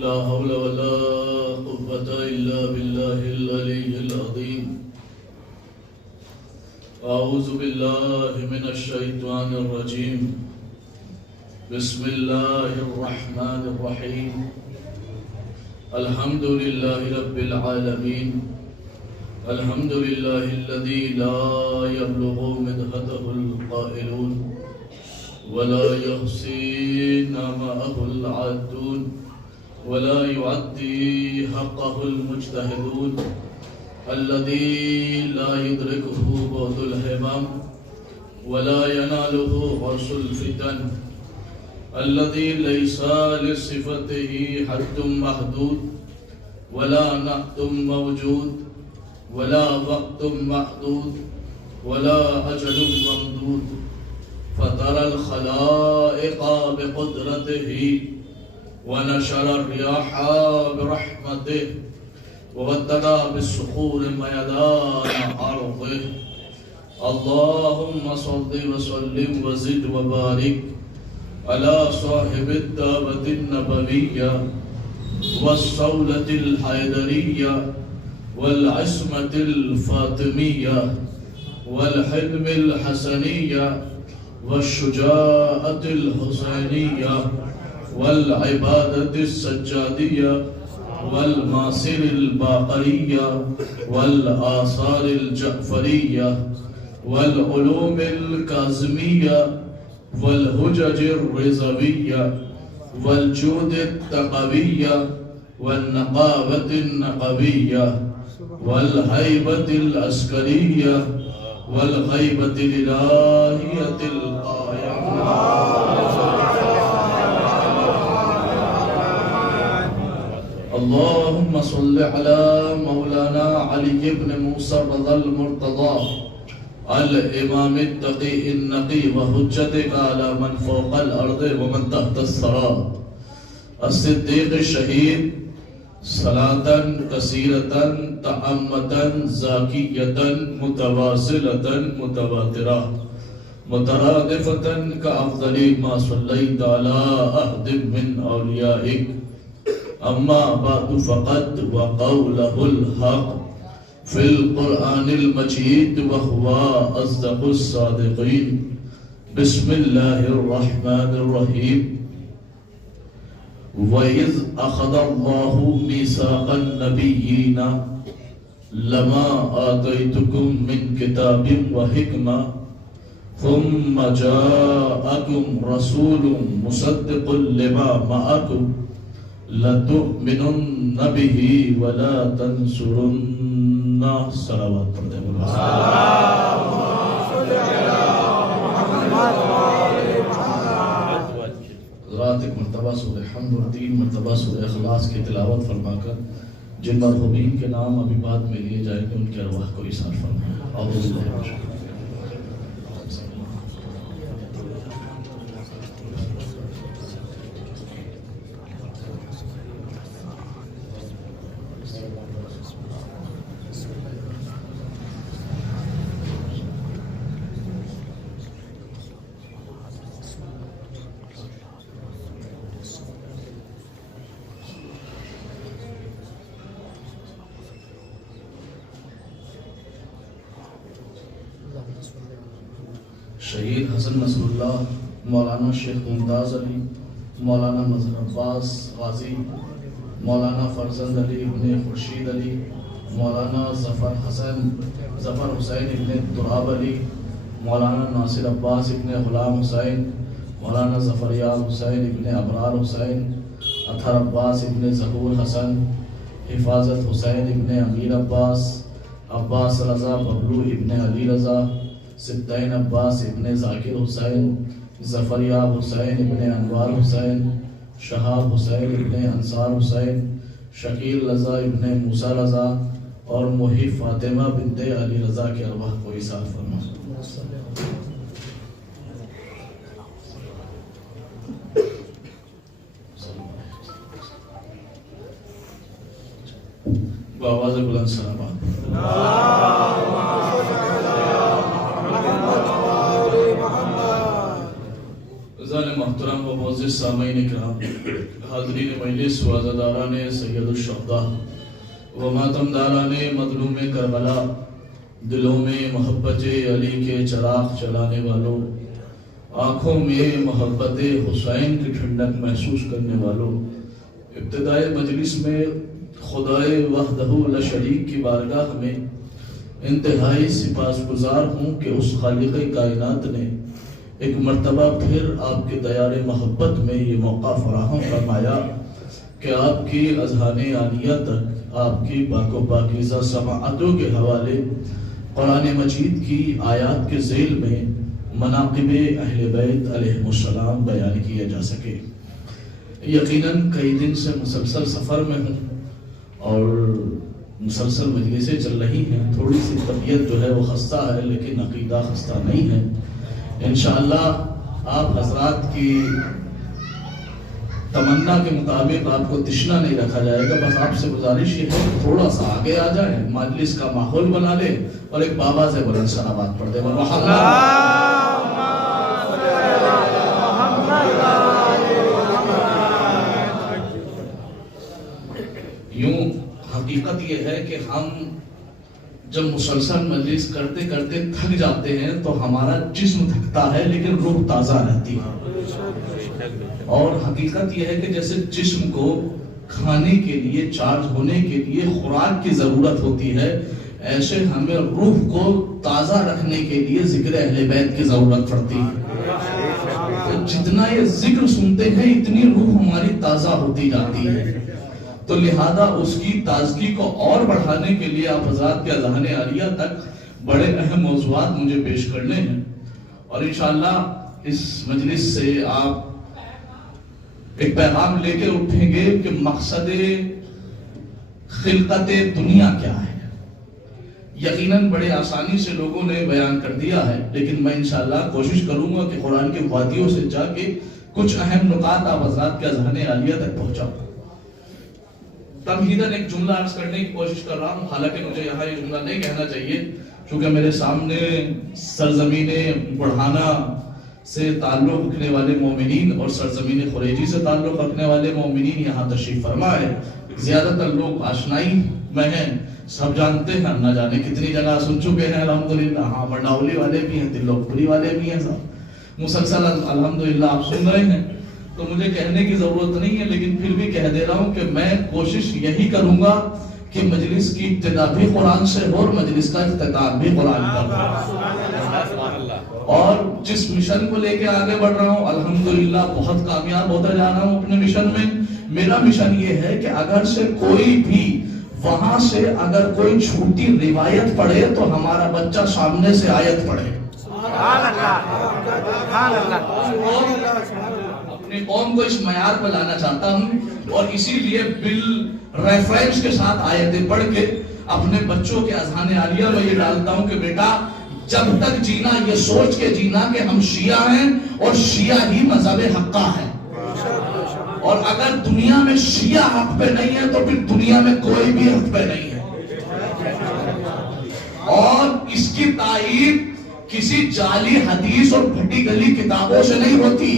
لا حول ولا قوة إلا بالله العلي العظيم. أعوذ بالله من الشيطان الرجيم. بسم الله الرحمن الرحيم. الحمد لله رب العالمين. الحمد لله الذي لا يبلغ مدحته القائلون ولا يحصي نعمه العادون ولا يعدي حقه المجتهدون الذي لا يدركه بعد الهمم ولا يناله عرش الفتن الذي ليس لصفته حد محدود ولا نعت موجود ولا وقت محدود ولا أجل ممدود فطر الخلائق بقدرته ونشر الرياح برحمته وودع بالصخور ميدان أرضه. اللهم صل وسلم وزد وبارك على صاحب الدعوة النبوية والصولة الحيدرية والعصمة الفاطمية والحلم الحسنية والشجاعة الحسينية والعبادة السجادية والماصر الباقرية والآثار الجعفرية والعلوم الكاظمية والهجج الرضوية والجود التقوية والنقاوة النقوية والهيبة العسكرية والغيبة الإلهية القائمة. اللهم صل على مولانا علي بن موسى رضا المرتضى الإمام التقي النقي وحجتك على من فوق الأرض ومن تحت الثرى الصديق الشهيد صلاة كثيرة تعمة زاكية متواصلة متواترة مترادفة كأفضل ما صليت على أحد من أوليائك. أما بعد فقد وقوله الحق في القرآن المجيد وهو أصدق الصادقين. بسم الله الرحمن الرحيم. وَإِذْ أَخَذَ اللَّهُ مِيثَاقَ النَّبِيِّينَ لَمَا آتَيْتُكُم مِّن كِتَابٍ وَحِكْمَةٍ ثُمَّ جَاءَكُمْ رَسُولٌ مُصَدِّقٌ لِّمَا مَعَكُمْ لَتُؤْمِنُنَّ بِهِ وَلَا تَنصُرُنَّهُ. صلوات حضرات ایک مرتبہ سورہ حمد اور 3 مرتبہ سورہ اخلاص کی تلاوت فرما کر جن مرحومین کے نام ابھی بعد میں لیے جائیں گے ان کے ارواح کو ایثار فرمائیں. اعوذ باللہ من الشیطان. شہید حسن نصر اللہ، مولانا شیخ ممتاز علی، مولانا مظہر عباس غازی، مولانا فرزند علی ابن خورشید علی، مولانا ظفر حسین ابن تراب علی، مولانا ناصر عباس ابن غلام حسین، مولانا ظفریار حسین ابن ابرار حسین، اطہر عباس ابن ظہور حسن، حفاظت حسین ابن امیر عباس، عباس رضا ببلو ابن علی رضا، سبطین عباس ابن ذاکر حسین، ظفریاب حسین ابن انوار حسین، شہاب حسین ابن انصار حسین، شکیل رضا ابن موسیٰ رضا اور محب فاطمہ بنت علی رضا کے ارواح کو ایثار فرما. بآواز بلند صلوات. محترم و معزز سامعین کرام، حاضرین مجلس و عزاداران سید الشہداء و ماتم داران مظلوم کربلا، دلوں میں محبت علی کے چراغ چلانے والوں، آنکھوں میں محبت حسین کی ٹھنڈک محسوس کرنے والوں، ابتدائے مجلس میں خدائے وحدہ لا شریک کی بارگاہ میں انتہائی سپاسگزار ہوں کہ اس خالق کائنات نے ایک مرتبہ پھر آپ کے دیار محبت میں یہ موقع فراہم فرمایا کہ آپ کی اذہان عالیہ تک آپ کی پاک و پاکیزہ سماعتوں کے حوالے قرآن مجید کی آیات کے ذیل میں مناقب اہل بیت علیہ السلام بیان کیا جا سکے۔ یقیناً کئی دن سے مسلسل سفر میں ہوں اور مسلسل مجلسیں چل رہی ہیں، تھوڑی سی طبیعت جو ہے وہ خستہ ہے لیکن عقیدہ خستہ نہیں ہے۔ انشاءاللہ آپ حضرات کی تمنا کے مطابق آپ کو تشنا نہیں رکھا جائے گا، بس آپ سے گزارش یہ ہے کہ تھوڑا سا آگے آ جائیں، مجلس کا ماحول بنا لے اور ایک بابا سے بلند صلوات پڑھ دے۔ یوں حقیقت یہ ہے کہ ہم جب مسلسل مجلس کرتے کرتے تھک جاتے ہیں تو ہمارا جسم تھکتا ہے لیکن روح تازہ رہتی ہے، اور حقیقت یہ ہے کہ جیسے جسم کو کھانے کے لیے، چارج ہونے کے لیے خوراک کی ضرورت ہوتی ہے، ایسے ہمیں روح کو تازہ رکھنے کے لیے ذکر اہل بیت کی ضرورت پڑتی ہے۔ جتنا یہ ذکر سنتے ہیں اتنی روح ہماری تازہ ہوتی جاتی ہے، تو لہذا اس کی تازگی کو اور بڑھانے کے لیے آپ حضرات کے اذہان عالیہ تک بڑے اہم موضوعات مجھے پیش کرنے ہیں، اور انشاءاللہ اس مجلس سے آپ ایک پیغام لے کے اٹھیں گے کہ مقصد خلقت دنیا کیا ہے۔ یقیناً بڑے آسانی سے لوگوں نے بیان کر دیا ہے، لیکن میں انشاءاللہ کوشش کروں گا کہ قرآن کے وادیوں سے جا کے کچھ اہم نکات آپ حضرات کے اذہان عالیہ تک پہنچاؤں۔ تمہیداً ایک جملہ عرض کرنے کی کوشش کر رہا ہوں، حالانکہ مجھے یہاں یہ جملہ نہیں کہنا چاہیے چونکہ میرے سامنے سرزمین بڑھانا سے تعلق رکھنے والے مومنین اور سرزمین خریجی سے تعلق رکھنے والے مومنین یہاں تشریف فرما ہے۔ زیادہ تر لوگ آشنائی میں ہیں، سب جانتے ہیں، نہ جانے کتنی جگہ سن چکے ہیں الحمدللہ۔ ہاں مرناولی والے بھی ہیں، تلوکپوری والے بھی ہیں، سب مسلسل الحمدللہ آپ سن رہے ہیں، تو مجھے کہنے کی ضرورت نہیں ہے، لیکن پھر بھی کہہ دے رہا ہوں کہ میں کوشش یہی کروں گا کہ مجلس کی ابتدا بھی قرآن سے ہو اور مجلس کا اختتام بھی قرآن کا ہو، اور جس مشن کو لے کے آگے بڑھ رہا ہوں الحمدللہ بہت کامیاب ہوتا جا رہا ہوں اپنے مشن میں۔ میرا مشن یہ ہے کہ اگر سے کوئی بھی وہاں سے اگر کوئی چھوٹی روایت پڑھے تو ہمارا بچہ سامنے سے آیت پڑھے۔ اپنی قوم کو اس معیار پر لانا چاہتا ہوں، اور اسی لیے ریفرنس کے ساتھ آیتیں پڑھ کے اپنے بچوں کے اذہان عالیہ میں یہ ڈالتا ہوں کہ بیٹا جب تک جینا یہ سوچ کے جینا کہ ہم شیعہ ہیں اور شیعہ ہی مذہب حقہ ہے، اور اگر دنیا میں شیعہ حق پہ نہیں ہے تو پھر دنیا میں کوئی بھی حق پہ نہیں ہے، اور اس کی تائید کسی جعلی حدیث اور پھٹی گلی کتابوں سے نہیں ہوتی،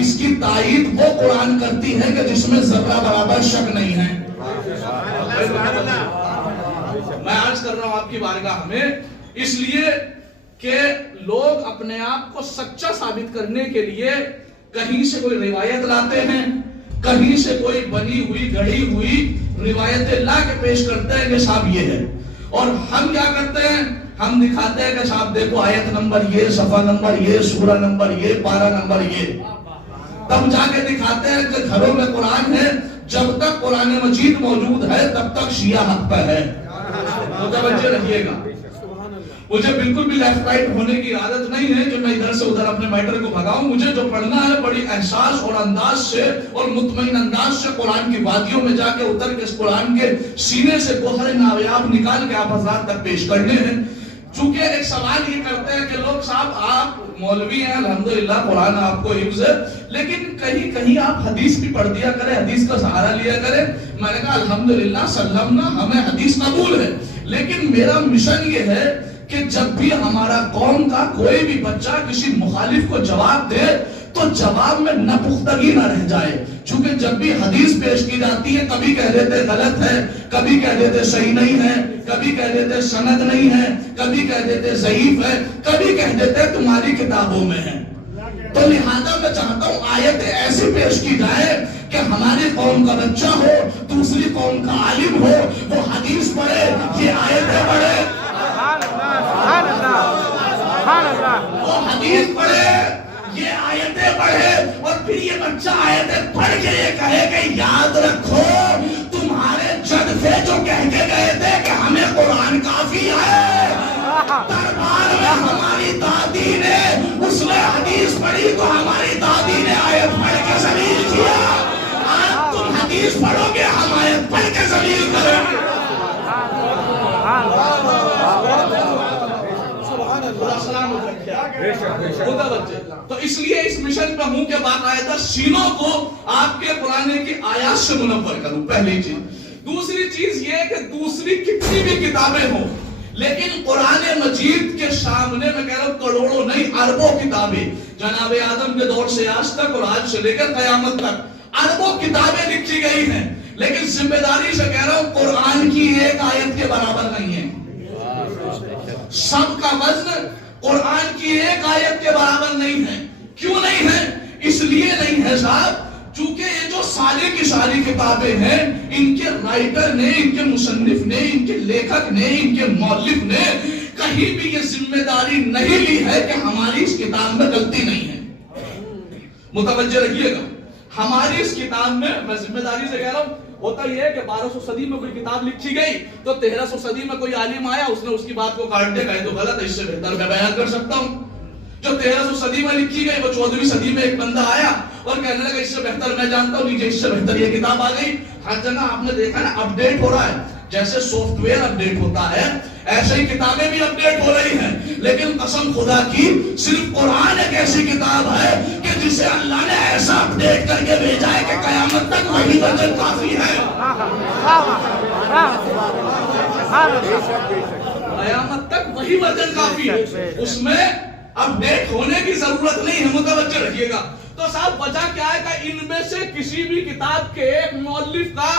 اس کی تائید وہ قرآن کرتی ہے کہ جس میں ذرہ برابر شک نہیں ہے۔ میں عرض کر رہا ہوں آپ کی بارگاہ میں اس لیے کہ لوگ اپنے آپ کو سچا ثابت کرنے کے لیے کہیں سے کوئی روایت لاتے ہیں، کہیں سے کوئی بنی ہوئی گڑھی ہوئی روایتیں لا کے پیش کرتے ہیں کہ صاحب یہ ہے، اور ہم کیا کرتے ہیں، ہم دکھاتے ہیں کہ صاحب دیکھو آیت نمبر یہ، صفحہ نمبر یہ، سورہ نمبر یہ، پارہ نمبر یہ، تب جا کے دکھاتے ہیں کہ گھروں میں قرآن ہے۔ جب تک قرآن مجید موجود ہے تب تک شیعہ حق پہ ہے، متوجہ رہیے گا۔ مجھے بالکل بھی لیفٹ رائٹ ہونے کی عادت نہیں ہے کہ میں ادھر سے ادھر اپنے میٹر کو بھگاؤں، مجھے جو پڑھنا ہے بڑی احساس اور انداز سے اور مطمئن انداز سے قرآن کی وادیوں میں جا کے اتر کے اس قرآن کے سینے سے گوہر نایاب نکال کے آپ حضرات تک پیش کرنے ہیں۔ چونکہ ایک سوال یہ کرتے ہیں کہ لوگ صاحب آپ مولوی ہیں، الحمدللہ قرآن آپ کو حفظ ہے، لیکن کہیں کہیں آپ حدیث بھی پڑھ دیا کریں، حدیث کا سہارا لیا کریں۔ میں نے کہا الحمدللہ سلمنا، ہمیں حدیث قبول ہے، لیکن میرا مشن یہ ہے کہ جب بھی ہمارا قوم کا کوئی بھی بچہ کسی مخالف کو جواب دے تو جواب میں نپختگی نہ رہ جائے. چونکہ جب بھی حدیث پیش کی جاتی ہے کبھی کہہ دیتے غلط ہے, کبھی کہہ دیتے صحیح نہیں ہے, کبھی کہہ دیتے سند نہیں ہے, کبھی کہہ دیتے ضعیف ہے, کبھی کہہ دیتے تمہاری کتابوں میں ہے. تو لہذا میں چاہتا ہوں آیتیں ایسی پیش کی جائے کہ ہماری قوم کا بچہ ہو, دوسری قوم کا عالم ہو, وہ حدیث پڑھے, یہ آیتیں پڑھے, وہ حدیث پڑھے, یہ آیتیں پڑھے, اور پھر یہ بچہ آیتیں پڑھ کے یہ کہے کہ یاد رکھو تمہارے جد تھے جو کہہ کے گئے تھے کہ ہمیں قرآن کافی ہے, دربار میں ہماری دادی نے اس نے حدیث پڑھی تو ہماری دادی نے آیت پڑھ کے ذلیل کیا, آج تم حدیث پڑھو گے ہم آیت پڑھ کے ذلیل کریں گے. تو اس لیے اس مشن پہ ہوں کہ باقاعدہ سینوں کو آپ کے قرآن کی آیات سے منور کروں, پہلی چیز. دوسری چیز یہ کہ دوسری کتنی بھی کتابیں ہوں لیکن قرآن مجید کے سامنے میں کہہ رہا ہوں کروڑوں نہیں اربوں کتابیں, جناب آدم کے دور سے آج تک اور آج سے لے کر قیامت تک اربوں کتابیں لکھی گئی ہیں, لیکن ذمہ داری سے کہہ رہا ہوں قرآن کی ایک آیت کے برابر نہیں ہے. سب کا وزن قرآن کی ایک آیت کے برابر نہیں ہے. کیوں نہیں ہے؟ اس لیے نہیں ہے صاحب چونکہ یہ جو ساری کی ساری کتابیں ہیں ان کے رائٹر نے, ان کے مصنف نے, ان کے لیکھک نے, ان کے مؤلف نے کہیں بھی یہ ذمہ داری نہیں لی ہے کہ ہماری اس کتاب میں غلطی نہیں ہے. متوجہ رہیے گا, ہماری اس کتاب میں ذمہ داری سے کہہ رہا ہوں, ہوتا یہ ہے کہ 1200 صدی میں کوئی کتاب لکھی گئی تو 1300 صدی میں کوئی عالم آیا, اس نے اس کی بات کو کاٹ دیا, کہے تو غلط ہے, اس سے بہتر میں بیان کر سکتا ہوں. جو 1300 صدی میں لکھی گئی وہ 14ویں صدی میں ایک بندہ آیا اور کہنے لگا اس سے بہتر میں جانتا ہوں, لیجیے اس سے بہتر یہ کتاب آ گئی. ہر جگہ آپ نے دیکھا نا اپڈیٹ ہو رہا ہے, جیسے سافٹ ویئر اپڈیٹ ہوتا ہے ایسے ہی کتابیں بھی اپڈیٹ ہو رہی ہیں. لیکن قسم خدا کی صرف قرآن ایک ایسی کتاب ہے کہ جسے اللہ نے ایسا اپڈیٹ کر کے بھیجا ہے کہ قیامت تک وہی ورژن کافی ہے. قیامت تک وہی ورژن کافی ہے, اس میں اپڈیٹ ہونے کی ضرورت نہیں ہے. متوجہ رکھیے گا. تو صاحب وجہ کیا ہے کہ ان میں سے کسی بھی کتاب کے ایک مؤلف کا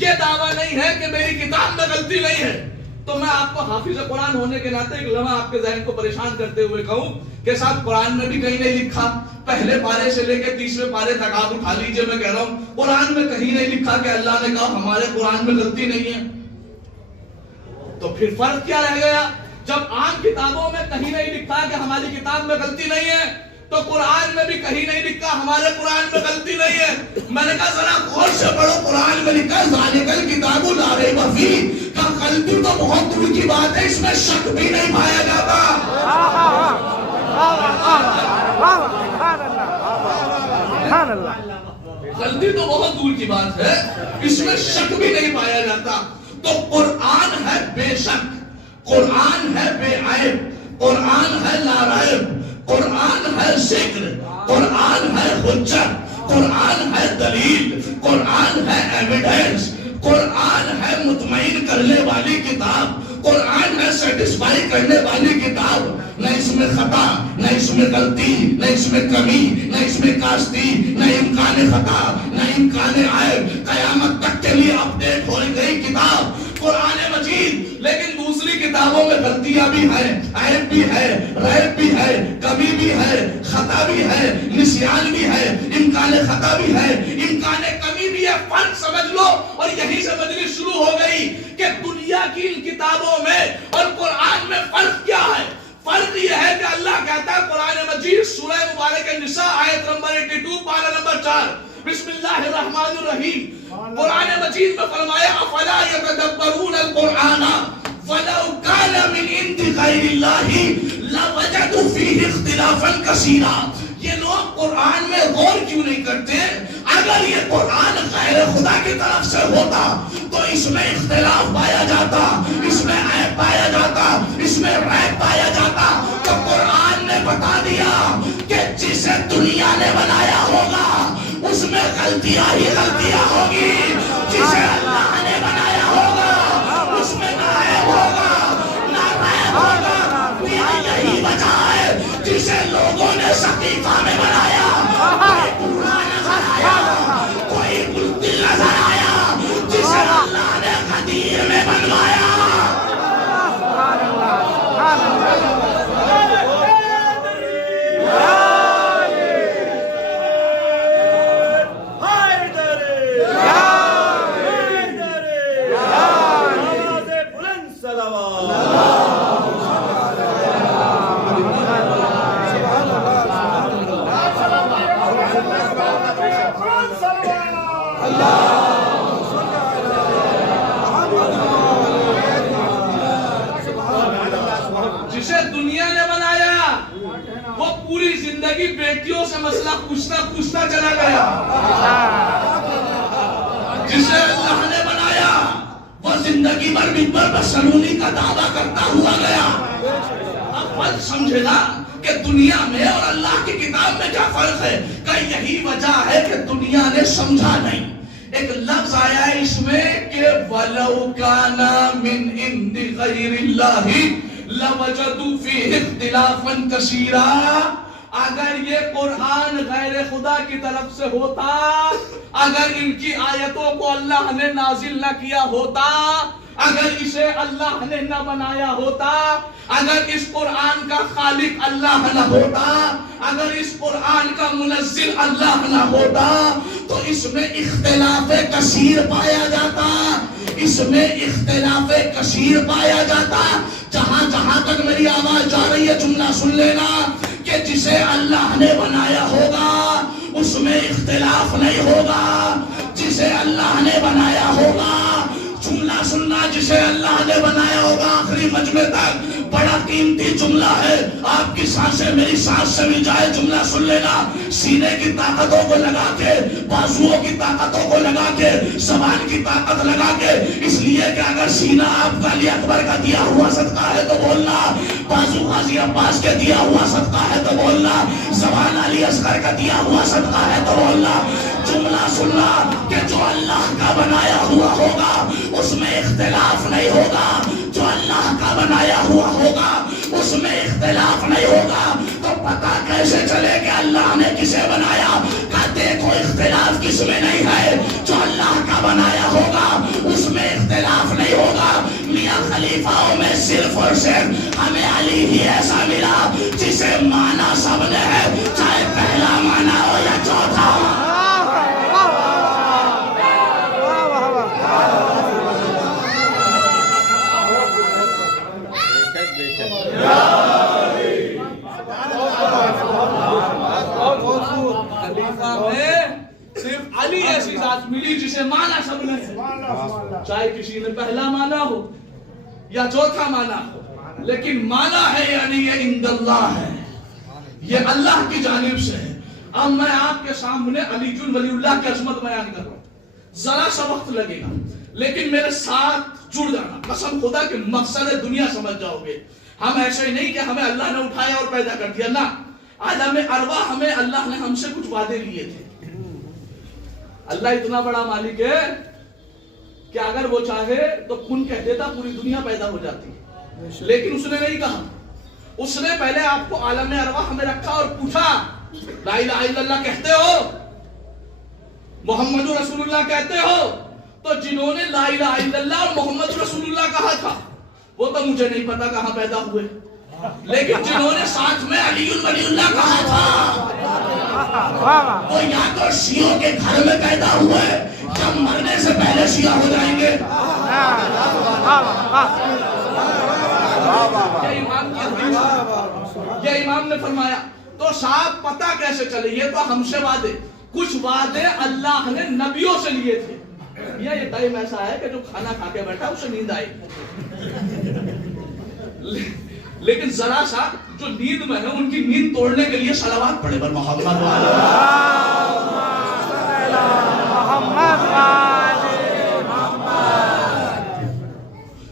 یہ دعویٰ نہیں ہے کہ میری کتاب میں غلطی نہیں ہے. تو میں آپ کو حافظ قرآن ہونے کے ناطے ایک لمحہ آپ کے ذہن کو پریشان کرتے ہوئے کہوں کہ صاحب قرآن میں بھی کہیں نہیں لکھا, پہلے پارے سے لے کے 30ویں پارے تک آپ اٹھا لیجئے, میں کہہ رہا ہوں قرآن میں کہیں نہیں لکھا کہ اللہ نے کہا ہمارے قرآن میں غلطی نہیں ہے. تو پھر فرق کیا رہ گیا؟ جب عام کتابوں میں کہیں نہیں لکھا کہ ہماری کتاب میں غلطی نہیں ہے تو قرآن میں بھی کہیں نہیں لکھا ہمارے قرآن میں غلطی نہیں ہے. میں نے کہا ذرا غور سے پڑھو, قرآن میں لکھا ذالک الکتاب لا ریب فیہ, کہ غلطی تو بہت دور کی بات ہے, اس میں شک بھی نہیں پایا جاتا. غلطی تو بہت دور کی بات ہے, اس میں شک بھی نہیں پایا جاتا. تو قرآن ہے بے شک, قرآن ہے بے عیب, قرآن ہے لا ریب, قرآن ہے ذکر, قرآن ہے حجت, قرآن ہے دلیل, قرآن ہے ایویڈنس, قرآن ہے مطمئن کرنے والی کتاب, قرآن ہے سیٹسفائی کرنے والی کتاب. نہ اس میں خطا, نہ اس میں غلطی, نہ اس میں کمی, نہ اس میں کاستی, نہ امکان خطا, نہ امکان عیب. قیامت تک کے لیے اپڈیٹ ہو گئی کتاب قرآن مجید. لیکن دوسری کتابوں میں غلطیاں بھی ہیں, عیب بھی ہے, ریب بھی ہے, کمی بھی ہے, خطا بھی ہے, نسیان بھی ہے, امکان خطا بھی ہے, امکان کمی بھی ہے. فرق سمجھ لو. اور یہیں سے مجلس شروع ہو گئی کہ دنیا کی ان کتابوں میں اور قرآن میں فرق کیا ہے. فرق یہ ہے کہ اللہ کہتا ہے قرآن مجید سورہ مبارک النساء آیت نمبر 82 پارہ نمبر 4, بسم اللہ الرحمن الرحیم, قرآن مجید میں فرمایا افلا یتدبرون القرآن ولو کان من عند غیر اللہ لوجدوا فیہ اختلافا کثیرا. یہ لوگ قرآن میں غور کیوں نہیں کرتے؟ اگر یہ قرآن غیر خدا کی طرف سے ہوتا تو اس میں اختلاف پایا جاتا, اس میں عیب پایا جاتا, اس میں ریب پایا جاتا. تو قرآن نے بتا دیا کہ جسے دنیا نے بنایا ہوگا اس میں غلطیاں ہی غلطیاں ہوگی, جسے اللہ نے بنایا ہوگا اس میں نہ عیب ہوگا نہ ریب ہوگا. یہی وجہ ہے جسے لوگوں نے صحیفہ میں بنایا زندگی بیٹیوں سے مسئلہ پوچھتا چلا گیا. جسے اللہ نے بنایا وہ زندگی بھر منبر پر سلونی کا دعویٰ کرتا ہوا گیا. اب فرق سمجھے نا کہ دنیا میں اور اللہ کی کتاب میں کیا فرق ہے. کہ یہی وجہ ہے کہ دنیا نے سمجھا نہیں. ایک لفظ آیا ہے اس میں کہ وَلَوْ كَانَ مِنْ عِنْدِ غَيْرِ اللَّهِ لَوَجَدُوا فِيهِ اخْتِلَافًا كَثِيرًا. اگر یہ قرآن غیر خدا کی طرف سے ہوتا, اگر ان کی آیتوں کو اللہ نے نازل نہ کیا ہوتا, اگر اسے اللہ نے نہ بنایا ہوتا, اگر اس قرآن کا خالق اللہ نہ ہوتا, اگر اس قرآن کا منزل اللہ نہ ہوتا, تو اس میں اختلاف کثیر پایا جاتا. اس میں اختلاف کثیر پایا جاتا. جہاں جہاں تک میری آواز جا رہی ہے جملہ سن لینا کہ جسے اللہ نے بنایا ہوگا اس میں اختلاف نہیں ہوگا. جسے اللہ نے بنایا ہوگا, جملہ سننا, جسے اللہ نے بنایا ہوگا آخری مجمع تک. بڑا قیمتی جملہ ہے, آپ کی سانسیں میری سانس سے مل جائے. جملہ سن لینا, سینے کی طاقتوں کو لگا کے, بازوؤں کی طاقتوں کو لگا کے, زبان کی طاقت لگا کے. اس لیے کہ اگر سینہ آپ کا علی اکبر کا دیا ہوا صدقہ ہے تو بولنا, بازو غازی عباس کے دیا ہوا صدقہ ہے تو بولنا, زبان علی اصغر کا دیا ہوا صدقہ ہے تو بولنا. جملہ سننا کہ جو اللہ کا بنایا ہوا ہوگا اس میں اختلاف نہیں ہوگا. جو اللہ کا بنایا ہوا ہوگا اس میں اختلاف نہیں ہوگا. تو پتہ کیسے چلے کہ اللہ نے کسے بنایا؟ کہتے کوئی اختلاف کس میں نہیں ہے. جو اللہ کا بنایا ہوگا اس میں اختلاف نہیں ہوگا. میاں خلیفاؤں میں صرف اور صرف ہمیں علی ہی ایسا ملا جسے مانا سب نے ہے, چاہے پہلا مانا ہو یا چوتھا. صرف علی ایسی ذات ملی جسے مانا سب نے ہے, چاہے کسی نے پہلا مانا ہو یا چوتھا مانا ہو, لیکن مانا ہے یعنی یہ عند اللہ ہے, یہ اللہ کی جانب سے ہے. اب میں آپ کے سامنے علی ولی اللہ کی عظمت بیان کر رہا ہوں. ذرا سا وقت لگے گا لیکن میرے ساتھ جڑ جانا. قسم خدا کہ مقصد دنیا سمجھ جاؤ گے. ہم ایسے ہی نہیں کہ ہمیں اللہ نے اٹھایا اور پیدا کر دیا, نہ. عالم ارواح ہمیں اللہ نے ہم سے کچھ وعدے لیے تھے. اللہ اتنا بڑا مالک ہے کہ اگر وہ چاہے تو کن کہہ دیتا پوری دنیا پیدا ہو جاتی, لیکن اس نے نہیں کہا. اس نے پہلے آپ کو عالم ارواح میں رکھا اور پوچھا لا الہ الا اللہ کہتے ہو, محمد رسول اللہ کہتے ہو؟ تو جنہوں نے لا الہ الا اللہ اور محمد رسول اللہ کہا تھا وہ تو مجھے نہیں پتا کہاں پیدا ہوئے, لیکن جنہوں نے ساتھ میں علی ولی اللہ کہا تھا وہ یا تو شیعوں کے گھر میں پیدا ہوئے یا مرنے سے پہلے شیعہ ہو جائیں گے. یہ امام نے فرمایا. تو صاحب پتہ کیسے چلے؟ یہ تو ہم سے وعدے, کچھ وعدے اللہ نے نبیوں سے لیے تھے. یہ ٹائم ایسا ہے کہ جو کھانا کھا کے بیٹھا اسے نیند آئے, لیکن ذرا سا جو نیند میں ہے ان کی نیند توڑنے کے لیے صلوات پڑھے پر محمد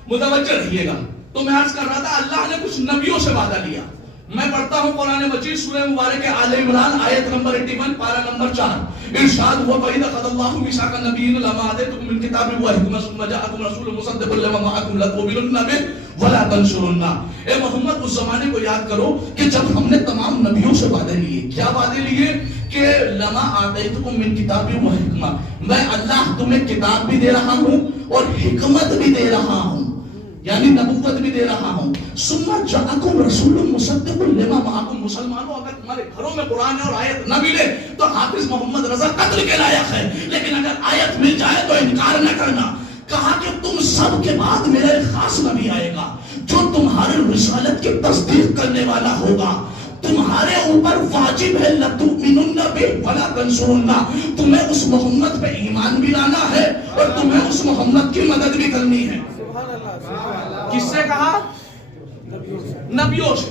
متوجہ رہیے گا. تو میں عرض کر رہا تھا اللہ نے کچھ نبیوں سے وعدہ لیا. میں پڑھتا ہوں قرآن مجید سورہ مبارک آل عمران آیت نمبر 81 پارہ نمبر 4. ارشاد ہوا وَإِذَا أَخَذَ اللَّهُ مِيثَاقَ النَّبِيِّينَ لَمَا آتَيْتُكُم مِّن كِتَابٍ وَحِكْمَةٍ ثُمَّ جَاءَكُمْ رَسُولٌ مُصَدِّقٌ لِّمَا مَعَكُمْ لَتُؤْمِنُنَّ بِهِ وَلَا تَنصُرُنَّهُ. اے محمد اس زمانے کو یاد کرو کہ جب ہم نے تمام نبیوں سے وعدے لیے. کیا وعدے لیے؟ کہ لَمَا آتَيْتُكُم مِّن كِتَابٍ وَحِكْمَةٍ, میں اللہ تمہیں کتاب بھی دے رہا ہوں اور حکمت بھی دے رہا ہوں, یعنی نبوت بھی دے رہا ہوں. ثم جاءکم رسول مصدق لما معکم. مسلمانوں اگر تمہارے گھروں میں قرآن اور آیت نہ ملے تو حافظ محمد رضا قتل کے لائق ہے, لیکن اگر آیت مل جائے تو انکار نہ کرنا. کہا کہ تم سب کے بعد میرا ایک خاص نبی آئے گا جو تمہاری رسالت کی تصدیق کرنے والا ہوگا. تمہارے اوپر واجب ہے لَتُؤْمِنُنَّ بِهِ وَلَا تَنصُرُنَّهُ, تمہیں اس محمد پہ ایمان بھی لانا ہے اور تمہیں اس محمد کی مدد بھی کرنی ہے. کس سے کہا؟ نبیوں سے.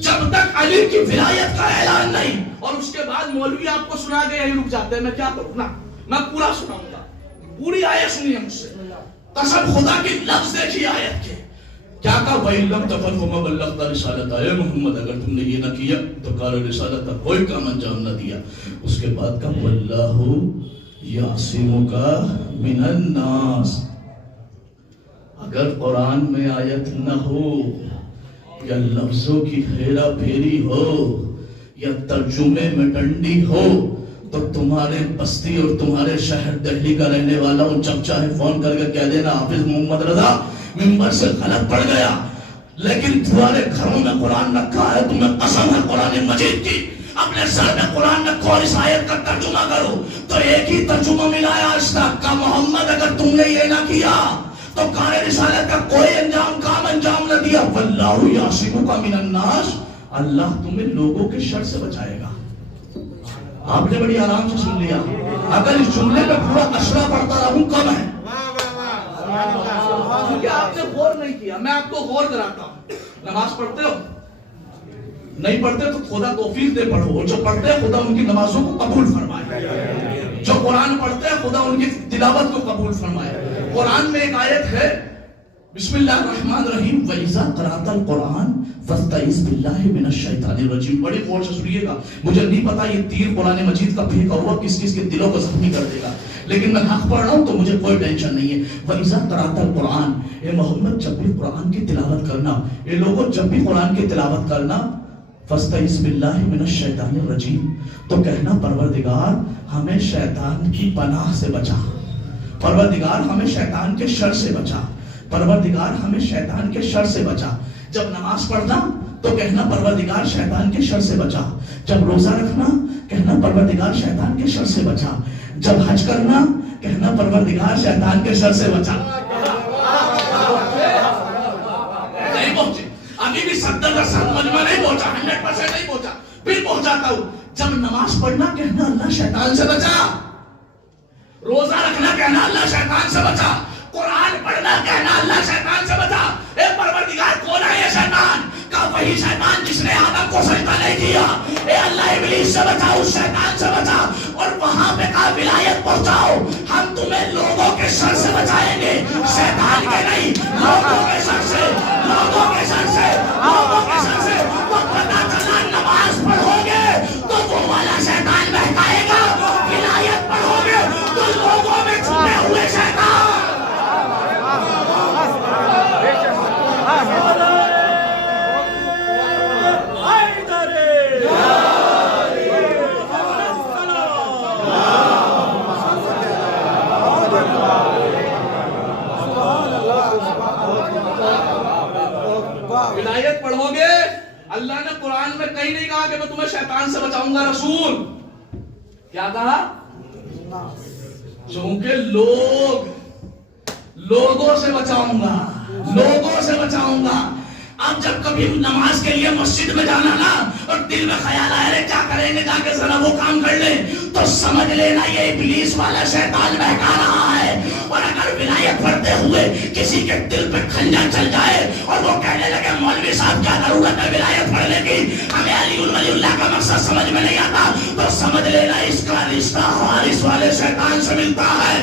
جب تک علی کی ولایت کا اعلان نہیں. اور اس کے بعد مولوی آپ کو سنا کے یہی رک جاتے ہیں. میں کیا کروں نا, میں پورا سناؤں گا. پوری آیت سنیے مجھ سے. قسم خدا کی لفظ دیکھیے آیت کے. کیا کہا وَإِن لَمْ تَفْعَلْ فَمَا بَلَّغْتَ رِسَالَتَهُ. اے محمد اگر تم نے یہ نہ کیا تو کار رسالت کا کوئی کام انجام نہ دیا. اس کے بعد کہا وَاللَّهُ يَعْصِمُكَ مِنَ النَّاسِ. اگر قرآن میں آیت نہ ہو یا لفظوں کی ہیرا پھیری ہو یا ترجمے میں ڈنڈی ہو تو تمہارے بستی اور تمہارے شہر دہلی کا رہنے والا ہوں جب چاہے فون کر کے کہہ دینا حافظ محمد رضا ممبر سے غلط پڑ گیا, لیکن تمہارے گھروں میں قرآن رکھا ہے, تمہیں قسم ہے قرآن مجید کی, اپنے سر میں قرآن رکھو اور اس آیت کا ترجمہ کرو. تو ایک ہی ترجمہ ملا ہے آج تک کا محمد اگر تم نے یہ نہ کیا تو کار رسالت کا کوئی کام انجام نہ دیا. واللہ یعصمک من الناس. اللہ تمہیں لوگوں کے شر سے بچائے گا. آپ نے بڑی آرام سے سن لیا. اگر اس جملے میں پورا اشرا پڑھتا رہوں کم ہے, کیونکہ آپ نے غور نہیں کیا. میں آپ کو غور کراتا ہوں. نماز پڑھتے ہو؟ نہیں پڑھتے تو خدا توفیق دے پڑھو. جو پڑھتے ہیں خدا ان کی نمازوں کو قبول فرمائے. جو قرآن پڑھتے ہیں خدا ان کی تلاوت کو قبول فرمائے. قرآن میں ایک آیت ہے بسم اللہ الرحمن الرحیم وَإِذَا قَرَأْتَ الْقُرْآنَ فَاسْتَعِذْ بِاللَّهِ مِنَ الشَّيْطَانِ الرَّجِيمِ. بڑی غور سے سنیے گا. مجھے نہیں پتا یہ تیر قرآن مجید کا پھینکا ہوا کس کس کے دلوں کو زخمی کر دے گا, لیکن میں حق پڑھ رہا ہوں تو مجھے کوئی ٹینشن نہیں ہے. وَإِذَا قَرَأْتَ الْقُرْآنَ. اے محمد جب بھی قرآن کی تلاوت کرنا, اے لوگوں جب بھی قرآن کی تلاوت کرنا, فَاسْتَعِذْ بِاللَّهِ مِنَ الشَّيْطَانِ الرَّجِيمِ, تو کہنا پروردگار ہمیں شیطان کی پناہ سے بچا, پروردگار ہمیں شیطان کے شر سے بچا, پروردگار ہمیں شیطان کے شر سے بچا. جب نماز پڑھنا تو کہنا پروردگار شیطان کے شر سے بچا. جب روزہ رکھنا کہنا پروردگار شیطان کے شر سے بچا. جب حج کرنا کہنا پروردگار شیطان کے شر سے بچا. نہیں پہنچے ابھی بھی 70% مجمع نہیں پہنچا, 100% نہیں پہنچا, پھر پہنچاتا ہوں. جب نماز پڑھنا کہنا اللہ شیطان سے بچا. روزہ رکھنا کہنا اللہ شیطان سے بچا. قرآن پڑھنا کہنا اللہ شیطان سے بچا. اے پروردگار کون ہے یہ شیطان؟ کہا وہی شیطان جس نے آدم کو سجدہ نہیں کیا. اے اللہ ابلیس سے بچا, اس شیطان سے بچا. اور وہاں پہ کہا ولایت پہنچاؤ, ہم تمہیں لوگوں کے شر سے بچائیں گے, شیطان کے نہیں, لوگوں کے شر سے, لوگوں کے شر سے, لوگوں کے شر سے. تو پتہ چلا نماز پڑھو گے تو وہ والا شیطان بہکائے گا, ولایت پڑھو گے تو لوگوں میں چھپے ہوئے شیطان. ولایت پڑھو گے. اللہ نے قرآن میں کہیں نہیں کہا کہ میں تمہیں شیطان سے بچاؤں گا. رسول کیا کہا؟ چونکہ لوگوں سے بچاؤں گا, لوگوں سے بچاؤں گا. اب جب کبھی نماز کے لیے مسجد میں جانا نا اور دل میں خیال آئے رہے کیا کریں گے جا کے ذرا وہ کام کر لیں, تو سمجھ لینا یہ ابلیس والا شیطان بہکا رہا ہے. اور اگر ولایت پڑھتے ہوئے کسی کے دل پہ کھنجر چل جائے اور وہ کہنے لگے مولوی صاحب کیا ضرورت ہے ولایت پڑھنے کی, ہمیں علی ولی اللہ کا مقصد سمجھ میں نہیں آتا, تو سمجھ لینا اس کا رشتہ حارث والے شیطان سے ملتا ہے.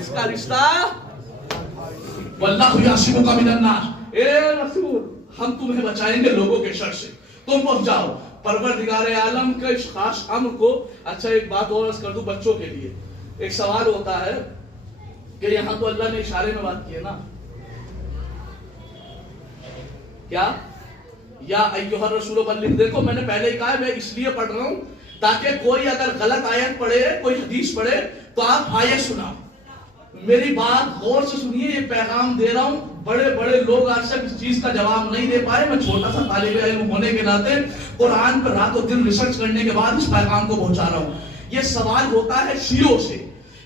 اس کا رشتہ واللہ یعصمک من الناس. اے رسول ہم تمہیں بچائیں گے لوگوں کے شر سے, تم پہنچ جاؤ پروردگار عالم کے اس خاص امر کو. اچھا ایک بات اور عرض کر دوں بچوں کے لیے. ایک سوال ہوتا ہے کہ یہاں تو اللہ نے اشارے میں بات کی ہے نا, کیا یا ایھا الرسول بلغ. دیکھو میں نے پہلے ہی کہا میں اس لیے پڑھ رہا ہوں تاکہ کوئی اگر غلط آیت پڑھے, کوئی حدیث پڑھے تو آپ آیت سناؤ. میری بات غور سے سنیے, یہ پیغام دے رہا ہوں. بڑے بڑے لوگ آج تک اس چیز کا جواب نہیں دے پائے. میں چھوٹا سا طالب علم ہونے کے ناطے قرآن پر رات و دن ریسرچ کرنے کے بعد اس پیغام کو پہنچا رہا ہوں. یہ سوال ہوتا ہے شیعوں سے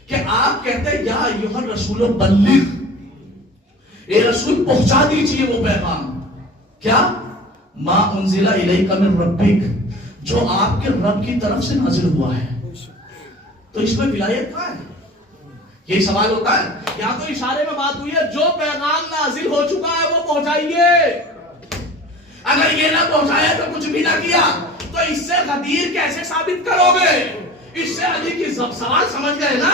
کہ آپ کہتے ہیں یا ایھا الرسول بلغ, اے رسول پہنچا دیجئے وہ پیغام. کیا ما انزل الیک من ربک, جو آپ کے رب کی طرف سے نازل ہوا ہے. تو اس میں ولایت کہاں ہے؟ یہی سوال ہوتا ہے. یہاں تو اشارے میں بات ہوئی ہے جو پیغام نازل ہو چکا ہے وہ پہنچائیے. اگر یہ نہ پہنچایا تو کچھ بھی نہ کیا تو اس سے غدیر کیسے ثابت کرو گے؟ اس سے علی کی سوال سمجھ گئے نا؟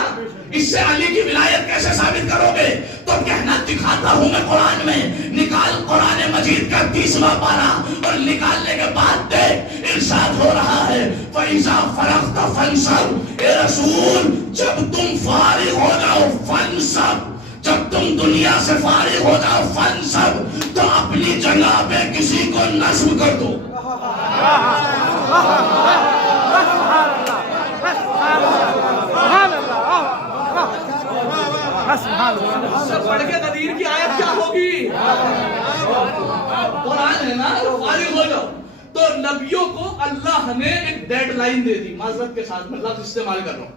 اس سے علی کی ولایت کیسے ثابت کرو گے؟ تو کہنا دکھاتا ہوں میں قرآن میں. نکال قرآن مجید کا 30واں پارہ اور نکالنے کے بعد دیکھ ارشاد ہو رہا ہے فَإِذَا فَرَغْتَ فَانْصَبْ. اے رسول جب تم فارغ ہو جاؤ فَانْصَبْ، جب تم دنیا سے فارغ ہو جاؤ فَانْصَبْ، تو اپنی جگہ پہ کسی کو نصب کر دو. پڑھ کے غدیر کی آیت کیا ہوگی؟ قرآن ہے نا، فارغ ہو جاؤ. تو نبیوں کو اللہ نے ایک ڈیڈ لائن دے دی. معذرت کے ساتھ میں لفظ استعمال کر رہا ہوں.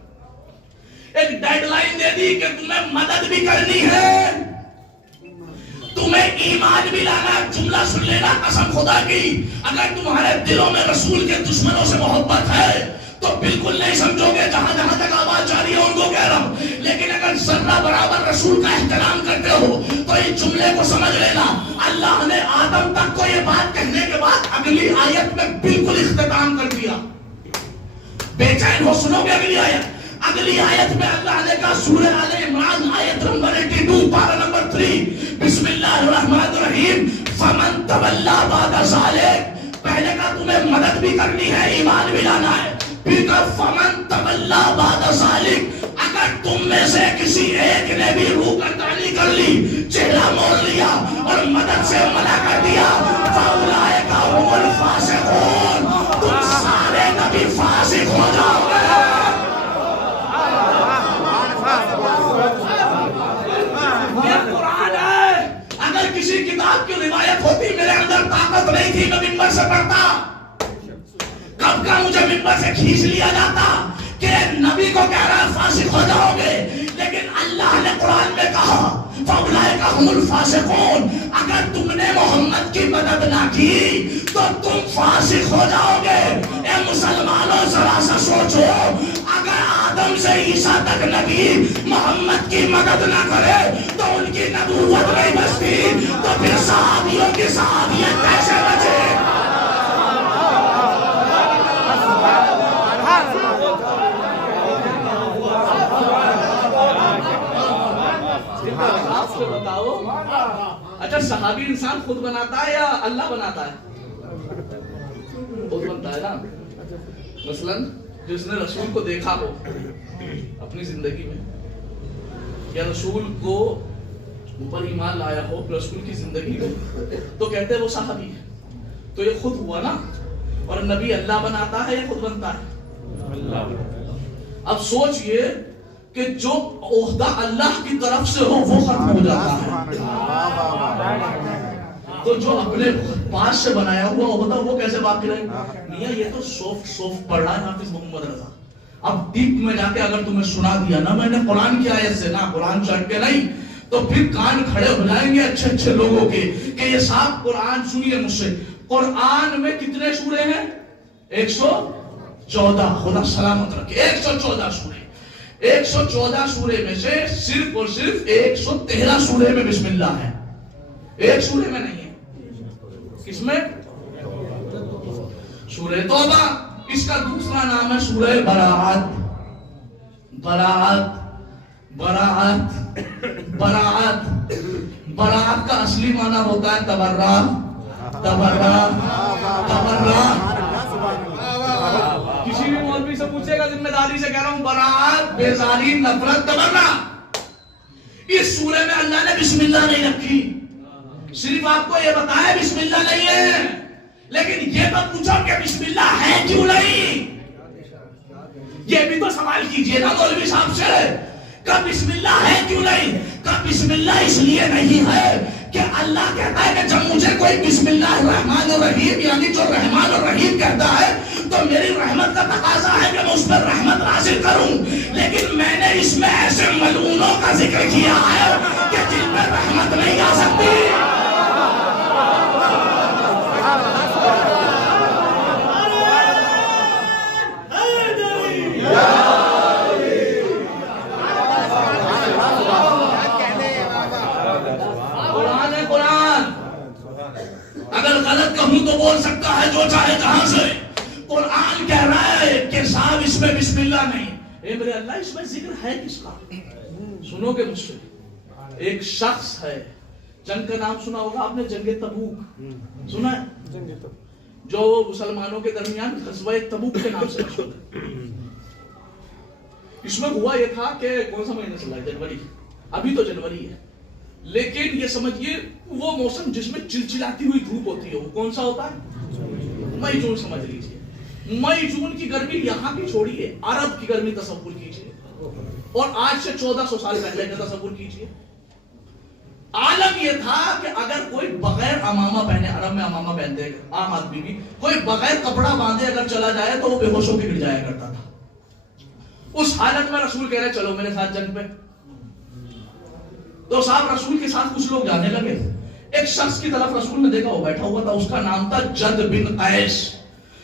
ایک ڈیڈ لائن دے دی کہ تمہیں مدد بھی کرنی ہے، تمہیں ایمان بھی لانا. جملہ سن لینا قسم خدا کی، اگر تمہارے دلوں میں رسول کے دشمنوں سے محبت ہے تو بالکل نہیں سمجھو گے. جہاں جہاں تک آواز جا رہی ہے ان کو کہہ رہا ہوں. لیکن اگر ذرہ برابر رسول کا احترام کرتے ہو تو اس جملے کو سمجھ لینا. اللہ نے آدم تک کو یہ بات کہنے کے بعد اگلی آیت میں بالکل اختتام کر دیا. بے چین ہو سنو گے اگلی آیت. اگلی آیت میں اللہ نے کہا سورہ آل عمران آیت نمبر 82 پارہ نمبر 3 بسم اللہ الرحمن الرحیم فمن تولی بعد ذلک. پہلے کہا تمہیں مدد بھی کرنی ہے، ایمان بھی لانا ہے. پھر کہا فمن تولی بعد ذلک، اگر تم میں سے کسی ایک نے بھی روح گردانی کر لی، چہرہ موڑ لیا اور مدد سے منع کر دیا فاولئک هم الفاسقون، تم سارے نبی فاسق ہو جاؤ گے. یہ قرآن ہے. اگر کسی کتاب کی روایت ہوتی میرے اندر طاقت نہیں تھی میں ممبر سے پڑھتا. کب کا مجھے ممبر سے کھینچ لیا جاتا کہ نبی کو کہہ رہا فاسق ہو جاؤ گے. لیکن اللہ نے قرآن میں کہا فاولئک هم الفاسقون، اگر تم نے محمد کی مدد نہ کی تو تم فاسق ہو جاؤ گے. اے مسلمانوں ذرا سا سوچو، اگر آدم سے عیسیٰ تک نبی محمد کی مدد نہ کرے تو ان کی نبوت نہیں بچتی، تو پھر صحابیوں کی صحابیت کیسے بچے؟ بتاؤ اچھا صحابی انسان خود بناتا ہے یا اللہ بناتا ہے؟ خود بنتا ہے نا. مثلا جس نے رسول کو دیکھا ہو اپنی زندگی میں یا رسول کو اوپر ایمان لایا ہو رسول کی زندگی میں تو کہتے ہیں وہ صحابی ہے. تو یہ خود ہوا نا. اور نبی اللہ بناتا ہے یا خود بنتا ہے؟ اللہ. اب سوچئے کہ جو عہدہ اللہ کی طرف سے ہو وہ ختم ہو جاتا ہے، تو جو اپنے پاس سے بنایا ہوا عہدہ وہ کیسے باقی رہے؟ میاں یہ تو سوفٹ پڑھ رہا ہے حافظ محمد رضا. اب ڈیپ میں جا کے اگر تمہیں سنا دیا نا میں نے قرآن کی آیت سے، نہ قرآن چڑھ کے نہیں، تو پھر کان کھڑے ہو جائیں گے اچھے اچھے لوگوں کے کہ یہ صاحب قرآن سنیے مجھ سے. قرآن میں کتنے سورے ہیں؟ 114. خدا سلامت رکھے. 114 سورے. 114 سورے میں سے صرف اور صرف 113 سورے میں بسم اللہ ہے. ایک سورے میں نہیں ہے. کس میں؟ سورہ توبہ. اس کا دوسرا نام ہے سورہ براعت. براعت براعت براعت براعت کا اصلی معنی ہوتا ہے تبرہ تبرہ تبرہ. کسی بھی مولوی سے پوچھے گا ذمہ داری سے کہہ رہا ہوں براعت بیزاری نفرت تبرہ. اس سورے میں اللہ نے بسم اللہ نہیں رکھی. صرف آپ کو یہ بتایا بسم اللہ نہیں ہے، لیکن یہ تو پوچھو کہ بسم اللہ ہے کیوں نہیں. یہ بھی تو سوال کیجئے نا مولوی صاحب سے کہ بسم اللہ ہے کیوں نہیں. کہ بسم اللہ اس لیے نہیں ہے کہ اللہ کہتا ہے کہ جب مجھے کوئی بسم اللہ الرحمن الرحیم یعنی جو رحمان الرحیم کہتا ہے تو میری رحمت کا تقاضا ہے کہ میں اس پر رحمت نازل کروں. لیکن میں نے اس میں ایسے ملعونوں کا ذکر کیا ہے کہ جن پر رحمت نہیں آ سکتی. ہوں تو بول سکتا ہے جو چاہے جہاں سے. قرآن کہہ رہا ہے کہ صاحب اس میں بسم اللہ نہیں. اے میرے اللہ اس میں ذکر ہے کس کا؟ سنو گے مجھ سے. ایک شخص ہے, جنگ کا نام سنا ہوگا آپ نے, جنگ تبوک سنا ہے, جو مسلمانوں کے درمیان غزوہ تبوک کے نام سے مشہور ہے. اس میں ہوا یہ تھا کہ کون سا مہینہ چلا ہے؟ جنوری. ابھی تو جنوری ہے, لیکن یہ سمجھیے وہ موسم جس میں چلچلاتی ہوئی دھوپ ہوتی ہے, وہ کون سا ہوتا ہے؟ مئی جون سمجھ لیجیے. مئی جون کی گرمی یہاں کی چھوڑیے, عرب کی گرمی تصور کیجیے, اور آج سے 1400 سال پہلے کا تصور کیجیے. عالم یہ تھا کہ اگر کوئی بغیر امامہ پہنے, عرب میں امامہ پہنتے عام آدمی بھی, کوئی بغیر کپڑا باندھے اگر چلا جائے تو وہ بے ہوش ہو کے گر جایا کرتا تھا. اس حالت میں رسول کہہ رہے چلو میرے ساتھ جنگ پہ. تو صاحب رسول کے ساتھ کچھ لوگ جانے لگے. ایک شخص کی طرف رسول نے دیکھا, وہ بیٹھا ہوا تھا, اس کا نام تھا جد بن قیس.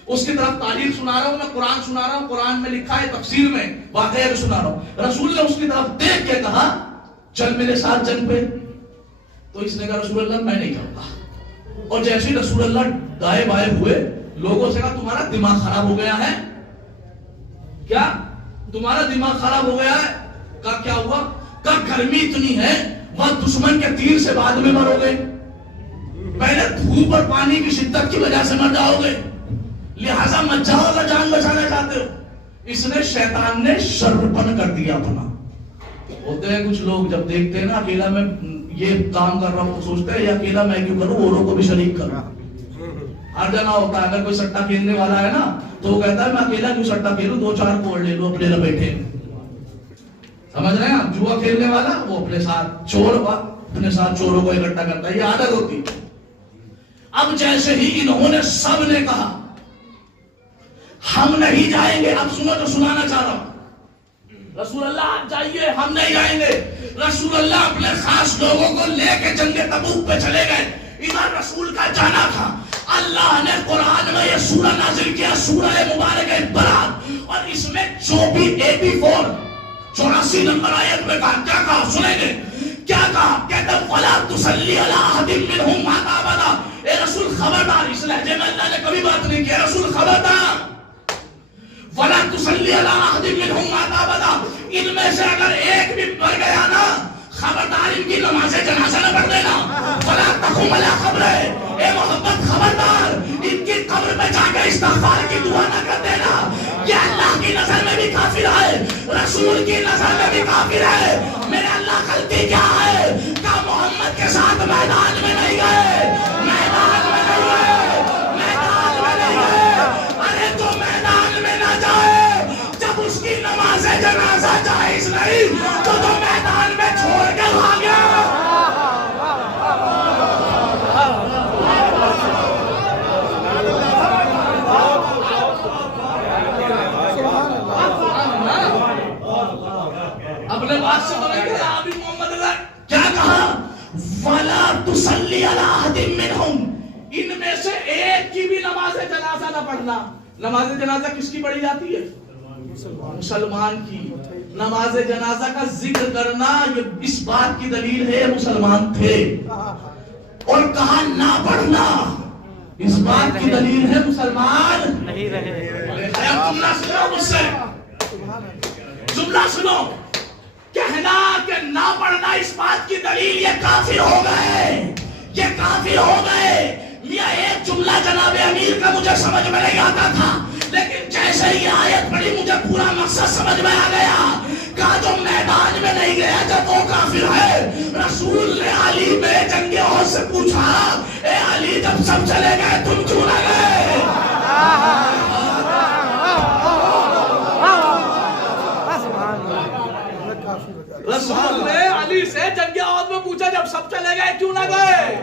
اس کی طرف تاریخ سنا رہا ہوں میں, قرآن سنا رہا ہوں, قرآن میں لکھا ہے, تفسیر میں واقعہ بھی سنا رہا ہوں. رسول نے اس کی طرف دیکھ کے کہا چل میرے ساتھ جنگ پہ. تو اس نے کہا رسول اللہ میں نہیں جاؤں گا. اور جیسے رسول اللہ دائیں بائیں ہوئے, لوگوں سے کہا تمہارا دماغ خراب ہو گیا ہے کیا؟ تمہارا دماغ خراب ہو گیا ہے؟ کہا کیا ہوا؟ کہا گرمی اتنی ہے وہ دشمن کے تیر سے بعد میں مرو گے, پہلے دھوپ اور پانی کی شدت کی وجہ سے مر جاؤ گے, لہذا مت جاؤ اگر جان بچانا چاہتے ہو. اس نے شیطان نے شرپن کر دیا اپنا. ہوتے ہیں کچھ لوگ جب دیکھتے ہیں نا اکیلا میں یہ کام کر رہا ہوں تو سوچتے ہیں یہ اکیلا میں کیوں کروں, اوروں کو بھی شریک کروں. ہر جگہ ہوتا ہے, اگر کوئی سٹا کھیلنے والا ہے نا تو وہ کہتا ہے میں اکیلا کیوں سٹا کھیلوں, 2-4 کو لے لو اپنے لپیٹے. سمجھ رہے ہیں آپ؟ جوا کھیلنے والا وہ اپنے ساتھ چور, اپنے ساتھ چوروں کو اکٹھا کرتا ہے, یہ عادت ہوتی ہے. اب جیسے ہی انہوں نے سب نے کہا ہم نہیں جائیں گے, اب سنو جو سنانا چاہ رہا ہوں. رسول اللہ آپ جائیے, ہم نہیں جائیں گے. رسول اللہ اپنے خاص لوگوں کو لے کے جنگ تبوک پہ چلے گئے. ادھر رسول کا جانا تھا. اللہ نے قرآن میں یہ سورہ نازل کیا, سورہ مبارکہ برات, اور اس میں 84 نمبر آیت میں کہا, کیا کہا سنیں گے, کیا کہا؟ کہتے وَلَا تُصَلِّ عَلَىٰ أَحَدٍ مِّنْهُمْ مَاتَ أَبَدًا. اے رسول خبردار, اس لہجے میں اللہ نے کبھی بات نہیں کی, رسول خبردار, وَلَا تُصَلِّ عَلَىٰ أَحَدٍ مِّنْهُمْ مَاتَ أَبَدًا. ان میں سے اگر ایک بھی مر گیا نا, خبردار ان کی نماز جنازہ نہ پڑھ دینا. وَلَا تَقُمْ عَلَىٰ قَبْرِهِ. اے محمد خبردار, ان کی قبر میں جا کے استغفار کی دعا نہ کر دینا. یہ اللہ کی نظر میں بھی کافر ہے, رسول کی نظر میں بھی کافر ہے. میرے اللہ غلطی کیا ہے کہ محمد کے ساتھ میدان میں نہیں گئے, میدان میں نہیں گئے, میدان میں نہیں گئے. ارے تو میدان میں نہ جائے, جب اس کی نماز جنازہ جائز نہیں تو میدان میں چھوڑ کے بھاگے. اپنے بات سے تو نہیں کہا ابھی محمد اللہ کیا کہا, وَلَا تُصَلِّ عَلَىٰ أَحَدٍ مِّنْهُمْ. ان میں سے ایک کی بھی نماز جنازہ نہ پڑھنا. نماز جنازہ کس کی پڑھی جاتی ہے؟ مسلمان کی. نماز جنازہ کا ذکر کرنا یہ اس بات کی دلیل ہے مسلمان تھے, اور کہا نہ پڑھنا اس بات کی دلیل ہے مسلمان نہیں رہے. جملہ سنو مجھ سے, جملہ سنو. کہنا کہ نہ پڑھنا اس بات کی دلیل, یہ کافر ہو گئے, یہ کافر ہو گئے. یہ ایک جملہ جناب امیر کا مجھے سمجھ میں نہیں آتا تھا, لیکن جیسے یہ آیت پڑھی مجھے پورا مقصد سمجھ میں آ گیا. کہا جو میدان میں نہیں گیا جب وہ کافر ہے. رسول نے علی میں جنگ احد سے پوچھا, اے علی جب سب چلے گئے تم کیوں نہ گئے؟ رسول نے علی سے جنگ احد میں پوچھا جب سب چلے گئے کیوں نہ گئے؟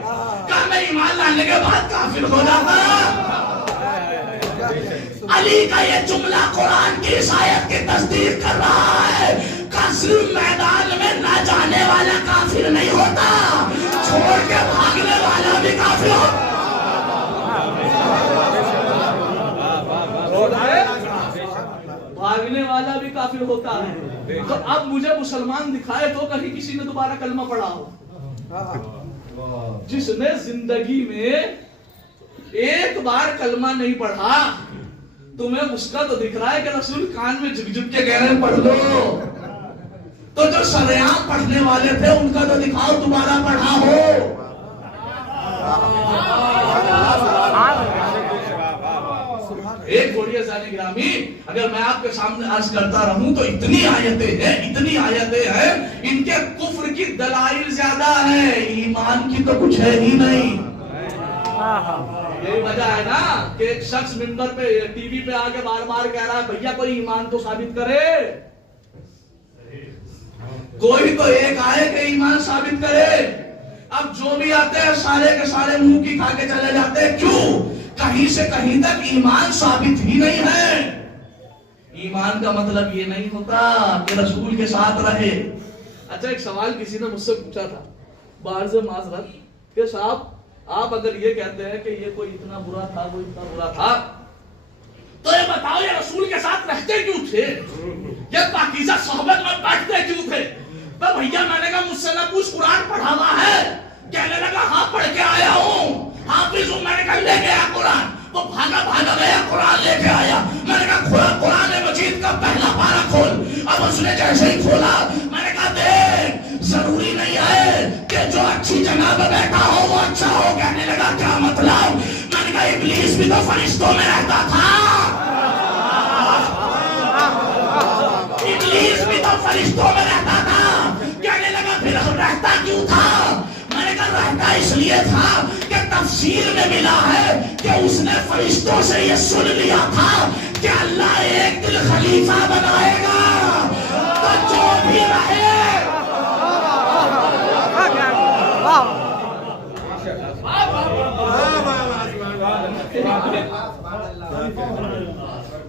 کہا میں ایمان لانے کے بعد کافر ہو جاتا. علی کا یہ جملہ قرآن کی اس آیت کی تصدیق کر رہا ہے کہ صرف میدان میں نہ جانے والا کافر نہیں ہوتا, چھوڑ کے بھاگنے والا بھی کافر ہوتا. بھاگنے والا بھی کافر ہوتا ہے. تو اب مجھے مسلمان دکھائے تو کہیں کسی نے دوبارہ کلمہ پڑھا ہو, جس نے زندگی میں ایک بار کلمہ نہیں پڑھا، تمہیں اس کا تو دکھ رہا ہے کہ رسول کان میں جھک جھک کے کہہ رہے ہیں پڑھ لو، تو جو سریعان پڑھنے والے تھے ان کا تو دکھاؤ دوبارہ پڑھا ہو۔ ایک گوڑیہ زانی گرامی، اگر میں آپ کے سامنے عرض کرتا رہوں تو اتنی آیتیں ہیں، ان کے کفر کی دلائل زیادہ ہیں، ایمان کی تو کچھ ہے ہی نہیں۔ یہی وجہ ہے نا کہ ایک شخص منبر پہ ٹی وی پہ آگے بار بار کہہ رہا ہے بھیا کوئی ایمان تو ثابت کرے، کوئی تو ایک آئے کہ ایمان ثابت کرے۔ اب جو بھی آتے ہیں سارے کے سارے منہ کی کھا کے چلے جاتے ہیں، کیوں؟ کہیں سے کہیں تک ایمان ثابت ہی نہیں ہے۔ ایمان کا مطلب یہ نہیں ہوتا کہ رسول کے ساتھ رہے۔ اچھا ایک سوال کسی نے مجھ سے پوچھا تھا باہر سے معذرت کہ صاحب آپ اگر یہ کہتے ہیں کہ یہ کوئی اتنا برا تھا وہ اتنا برا تھا تو یہ بتاؤ یہ رسول کے ساتھ رہتے کیوں تھے، یہ پاکیزہ صحبت میں بیٹھتے کیوں تھے؟ تو بھیا میں نے کہا مجھ سے نہ پوچھ قرآن پڑھا ہوا ہے، کہنے لگا ہاں پڑھ کے آیا ہوں، حافظ ہوں، میں نے کہا لے گیا قرآن، وہ بھاگا گیا قرآن لے کے آیا، میں نے کہا قرآن مجید کا پہلا پارہ کھول، اب اس نے جیسے ہی کھولا میں نے کہا دیکھ ضروری نہیں ہے کہ جو اچھی جگہ پہ بیٹھا ہو وہ اچھا ہو۔ کہنے لگا کیا مطلب؟ میں نے کہا ابلیس بھی تو فرشتوں میں رہتا تھا، ابلیس بھی تو فرشتوں میں رہتا تھا۔ کہنے لگا پھر رہتا کیوں تھا؟ میں نے کہا رہتا اس لیے تھا کہ تفسیر میں ملا ہے کہ اس نے فرشتوں سے یہ سن لیا تھا کہ اللہ ایک دن خلیفہ بنائے گا، تو جو بھی رہے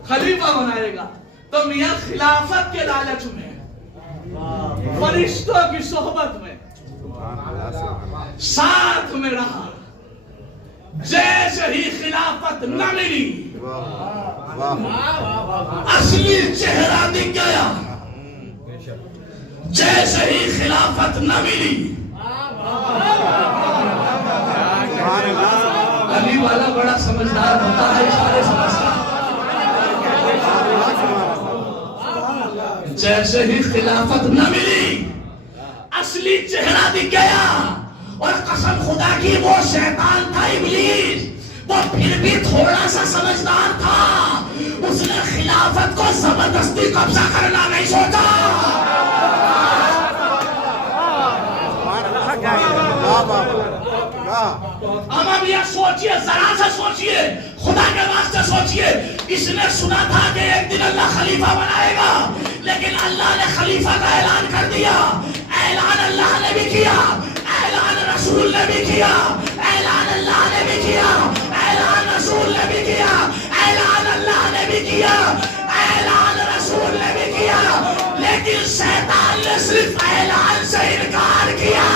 خلیفہ بنائے گا۔ تو میاں خلافت کے لالچ میں، فرشتوں کی صحبت میں ساتھ میں رہا، جیسے ہی خلافت نہ ملی اصلی چہرہ دکھ گیا، جیسے ہی خلافت نہ ملی علی والا بڑا سمجھدار ہوتا ہے، اشارے سمجھتا ہے، جیسے ہی خلافت نہ ملی اصلی چہرہ دکھ گیا۔ اور قسم خدا کی وہ شیطان تھا ابلیس، وہ پھر بھی تھوڑا سا سمجھدار تھا، اس نے خلافت کو زبردستی قبضہ کرنا نہیں سوچا۔ ہم اب یہ سوچئے، ذرا سا سوچئے، خدا کے واسطے سوچئے، اس نے سنا تھا کہ ایک دن اللہ خلیفہ بنائے گا، لیکن اللہ نے خلیفہ کا اعلان کر دیا، اعلان اللہ نے بھی کیا، اعلان رسول نے بھی کیا، اعلان اللہ نے بھی کیا، اعلان رسول نے بھی کیا، اعلان اللہ نے بھی کیا، اعلان رسول نے بھی کیا، لیکن شیطان نے صرف اعلان سے انکار کیا۔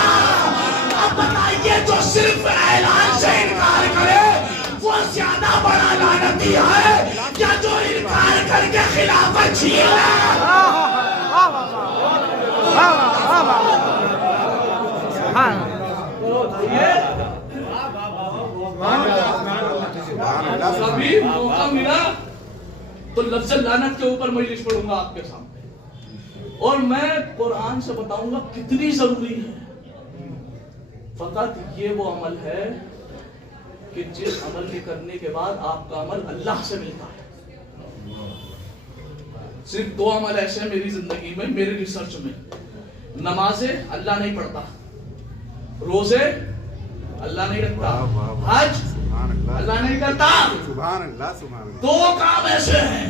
اب بتائیے جو صرف اعلان سے انکار کرے وہ زیادہ بڑا لعنتی ہے یا جو انکار کر کے خلافت چھین لے؟ کبھی موقع ملا تو لفظ لعنت کے اوپر مجلس پڑھوں گا آپ کے سامنے، اور میں قرآن سے بتاؤں گا کتنی ضروری ہے۔ فقط یہ وہ عمل ہے کہ جس عمل کے کرنے کے بعد آپ کا عمل اللہ سے ملتا ہے۔ صرف دو عمل ایسے ہیں میری زندگی میں، میرے ریسرچ میں، نمازیں اللہ نہیں پڑھتا، روزے اللہ نہیں رکھتا، حج اللہ نہیں کرتا۔ دو کام ایسے ہیں،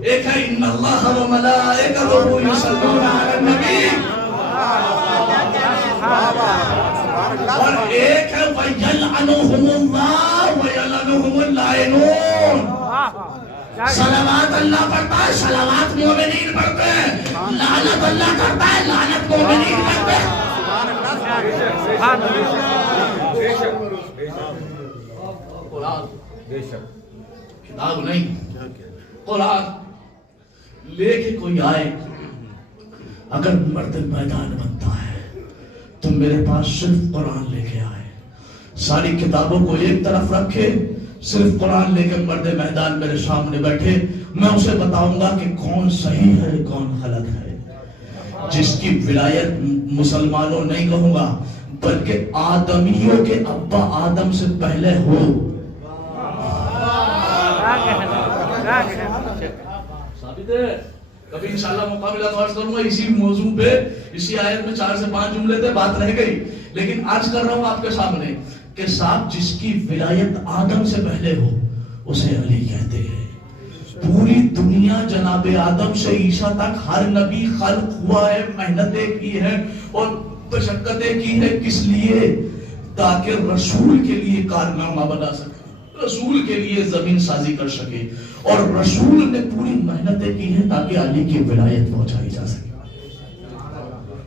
ایک ہے ان اللہ و ملائکتہ یصلون علی النبی، اور ایک ہے وَيَلْعَنُهُمُ اللَّهُ وَيَلْعَنُهُمُ اللَّاعِنُونَ۔ صلوات اللہ پڑھتا ہے، صلوات مومنین پڑھتے ہیں، لعنت اللہ کرتا ہے، لعنت مومنین کرتے ہیں۔ قرآن کتاب نہیں، قرآن لے کے کوئی آئے، اگر مرد میدان بنتا ہے تو میرے پاس صرف قرآن لے کے آئے، ساری کتابوں کو ایک طرف رکھے، صرف قرآن لے کے مرد میدان میرے سامنے بیٹھے، میں اسے بتاؤں گا کہ کون صحیح ہے کون غلط ہے. جس کی ولایت مسلمانوں نہیں کہوں گا بلکہ آدمیوں کے ابا آدم سے پہلے ہو. ثابت ہے. کبھی انشاءاللہ موقع ملا تو عرض کروں گا اسی موضوع پہ. اسی آیت میں 4 سے 5 جملے تھے، بات رہ گئی، لیکن آج کر رہا ہوں آپ کے سامنے کہ صاحب جس کی ولایت آدم سے پہلے ہو اسے علی کہتے ہیں. پوری دنیا جناب آدم سے عیسیٰ تک ہر نبی خلق ہوا ہے، محنتیں کی ہیں اور مشقتیں کی ہیں. کس لیے؟ تاکہ رسول کے لیے کارنامہ بنا سکے، رسول کے لیے زمین سازی کر سکے، اور رسول نے پوری محنتیں کی ہیں تاکہ علی کی ولایت پہنچائی جا سکے.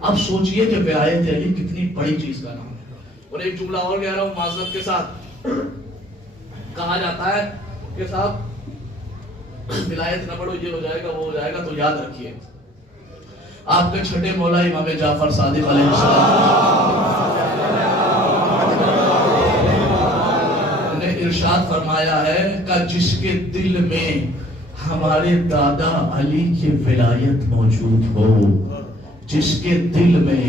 اب سوچئے کہ ولایت علی کتنی بڑی چیز کا نام ہے. اور ایک جملہ اور کہہ رہا ہوں معذرت کے ساتھ. کہا جاتا ہے کہ صاحب ولایت نہ پڑھو، یہ ہو جائے گا وہ ہو جائے گا، تو یاد رکھیے آپ کے چھٹے مولا امام جعفر صادق علیہ السلام نے ارشاد فرمایا ہے کہ جس کے دل میں ہمارے دادا علی کی ولایت موجود ہو، جس کے دل میں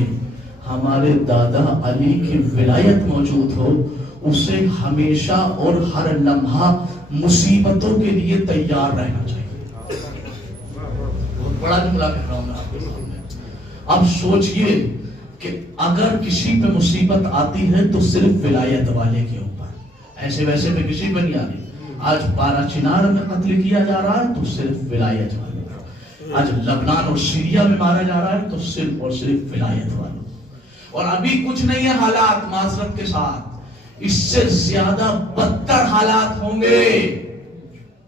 ہمارے دادا علی کی ولایت موجود ہو، اسے ہمیشہ اور ہر لمحہ مصیبتوں کے لیے تیار رہنا چاہیے. بڑا جملہ کہہ رہا ہوں میں آپ کے سامنے. اب سوچئے کہ اگر کسی پہ مصیبت آتی ہے تو صرف ولایت والے کے اوپر، ایسے ویسے پہ کسی پہ نہیں آتی. آج بارہ چنار میں قتل کیا جا رہا ہے تو صرف ولایت والے. آج لبنان اور سیریا میں مارا جا رہا ہے تو صرف اور صرف ولایت والوں. اور ابھی کچھ نہیں ہے حالات، معذرت کے ساتھ اس سے زیادہ بدتر حالات ہوں گے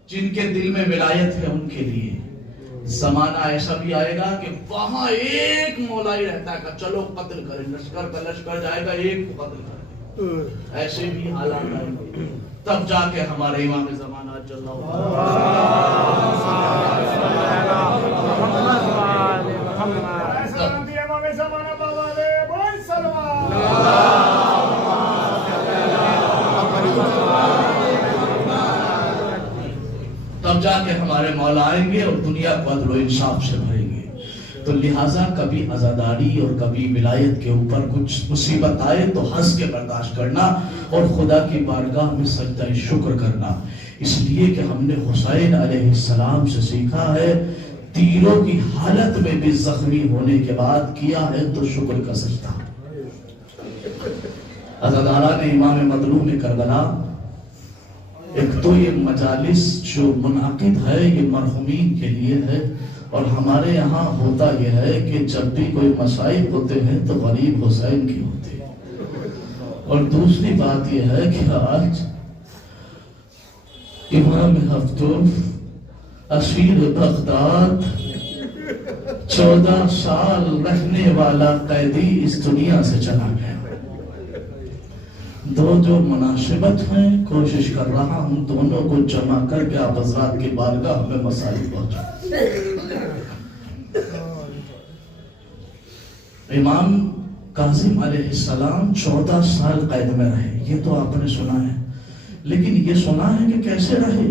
جن کے دل میں ولایت ہے ان کے لیے. زمانہ ایسا بھی آئے گا کہ وہاں ایک مولا ہی رہتا ہے کہ چلو قتل کریں، لشکر کا لشکر جائے گا، ایک کو قتل کریں. ایسے بھی حالات آئیں گے. تب جا کے ہمارے امام زمانہ جل تب جا کے ہمارے مولا آئیں گے اور دنیا کو عدل و انصاف سے بھریں گے. تو لہٰذا کبھی عزاداری اور کبھی ولایت کے اوپر کچھ مصیبت آئے تو ہنس کے برداشت کرنا اور خدا کی بارگاہ میں سجدہ شکر کرنا. اس لیے کہ ہم نے حسین علیہ السلام سے سیکھا ہے تیروں کی حالت میں بھی زخمی ہونے کے بعد کیا ہے تو شکر کا سجدہ. عزادارہ نے امام مظلوم کربلا، ایک تو یہ مجالس جو منعقد ہے یہ مرحومین کے لیے ہے، اور ہمارے یہاں ہوتا یہ ہے کہ جب بھی کوئی مسائل ہوتے ہیں تو غریب حسین کی ہوتے ہیں. اور دوسری بات یہ ہے کہ آج امام ہفتوف اسیر بغداد 14 سال رہنے والا قیدی اس دنیا سے چلا گیا. دو جو مناسبت ہیں کوشش کر رہا ہوں دونوں کو جمع کر کے آپ حضرات کی بارگاہ میں مسائل پہنچا. امام کاظم علیہ السلام 14 سال قید میں رہے، یہ تو آپ نے سنا ہے، لیکن یہ سنا ہے کہ کیسے رہے.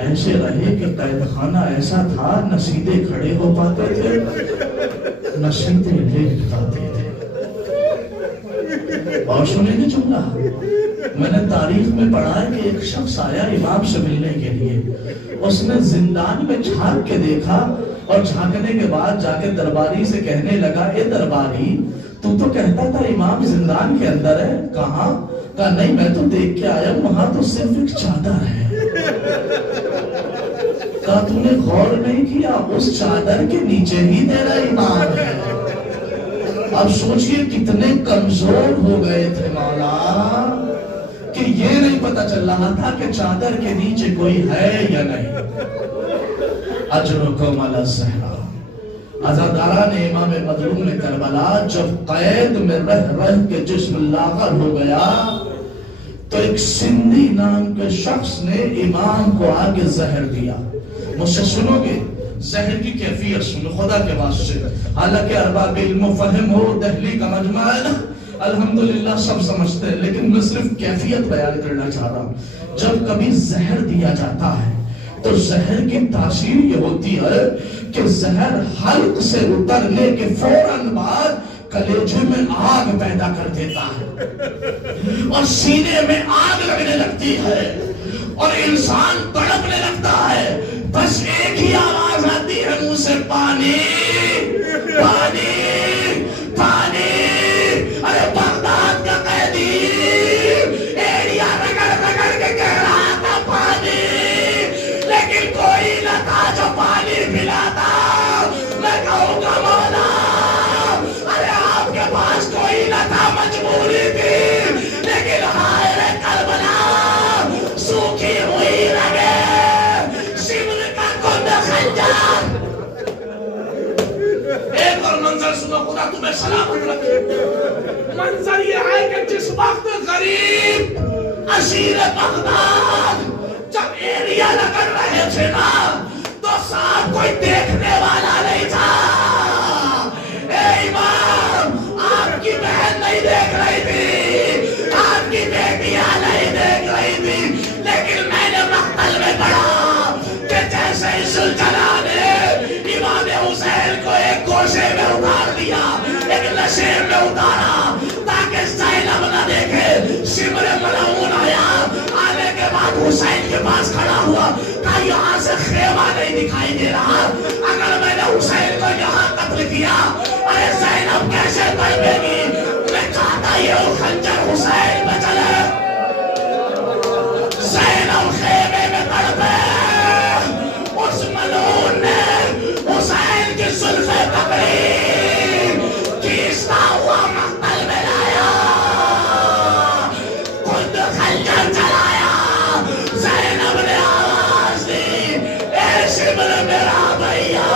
ایسے رہے کہ قید خانہ ایسا تھا نہ سیدھے کھڑے ہو پاتے تھے نہ سیدھے لیٹ پاتے تھے. اور سنیں گے جملہ، میں نے تاریخ میں پڑھا ہے کہ ایک شخص آیا امام سے ملنے کے لیے، اس نے زندان میں جھانک کے دیکھا اور جھانکنے کے بعد جا کے درباری سے کہنے لگا اے درباری تو کہتا تھا امام زندان کے اندر ہے، کہاں؟ کہا نہیں میں تو دیکھ کے آیا ہوں وہاں تو صرف ایک چادر ہے. کہا تو نے غور نہیں کیا اس چادر کے نیچے ہی تیرا امام ہے. اب سوچئے کتنے کمزور ہو گئے تھے مولا کہ یہ نہیں پتا چل رہا تھا کہ چادر کے نیچے کوئی ہے یا نہیں. اجرکم علی الصحرا. عزادارہ نے امام مظلوم کربلا جب قید میں رہ کے جسم لاغر ہو گیا تو ایک سندھی نام کے شخص نے امام کو آگے زہر دیا. مجھ سے سنو گے زہر کی کیفیت سنو خدا کے واسطے، حالانکہ ارباب علم و فہم ہو دہلی کا مجمع ہے نا، الحمدللہ سب سمجھتے ہیں، لیکن میں صرف کیفیت بیان کرنا چاہ رہا ہوں۔ جب کبھی زہر دیا جاتا ہے تو زہر کی تاثیر یہ ہوتی ہے کہ زہر حلق سے اترنے کے فوراً بعد کلیجے میں آگ پیدا کر دیتا ہے اور سینے میں آگ لگنے لگتی ہے اور انسان تڑپنے لگتا ہے، بس ایک ہی آواز آتی ہے منہ سے، پانی پانی پانی۔ ارے بغداد کا قیدی ایڑیا رگڑ رگڑ کے کہہ رہا تھا پانی، لیکن کوئی نہ تھا جو پانی پلاتا۔ میں کہوں گا مولا، ارے آپ کے پاس کوئی نہ تھا، مجبوری تھی، لیکن ہائے رے کربلا، سوکھی ہوئی رگے، شمر کا کند خنجر۔ ایک اور منظر سنو، خدا تمہیں سلامت رکھے۔ منظر یہ ہے کہ جس وقت غریب اسیر بغداد جب ایریا لگڑ رہے تھے نا، تو ساتھ کوئی دیکھنے والا نہیں تھا۔ اے امام، آپ کی بہن نہیں دیکھ رہی تھی، آپ کی بیٹیاں نہیں دیکھ رہی تھی، لیکن میں نے مقتل میں پڑھا کہ جیسے ہی سلطنہ نے امام حسین کو ایک گوشے میں اتار دیا، ایک نشے میں اتارا تاکہ زینب نہ دیکھے، شمر ملعون آیا، آنے کے بعد حسین کے پاس کھڑا ہوا، کہا یہاں سے خیمہ نہیں دکھائی دے رہا، اگر میں نے حسین کو یہاں قتل کیا، ارے زینب کیسے تڑپے گی؟ میں کہا تھا یہ خنجر حسین میں چلے۔ زینب خیمے میں تڑپے، اس ملعون نے حسین کی زلفیں پکڑی، کھینچتا ہوا مقتل میں لایا، خود خنجر چلایا۔ زینب نے آواز دی، اے شمر میرا بھیا،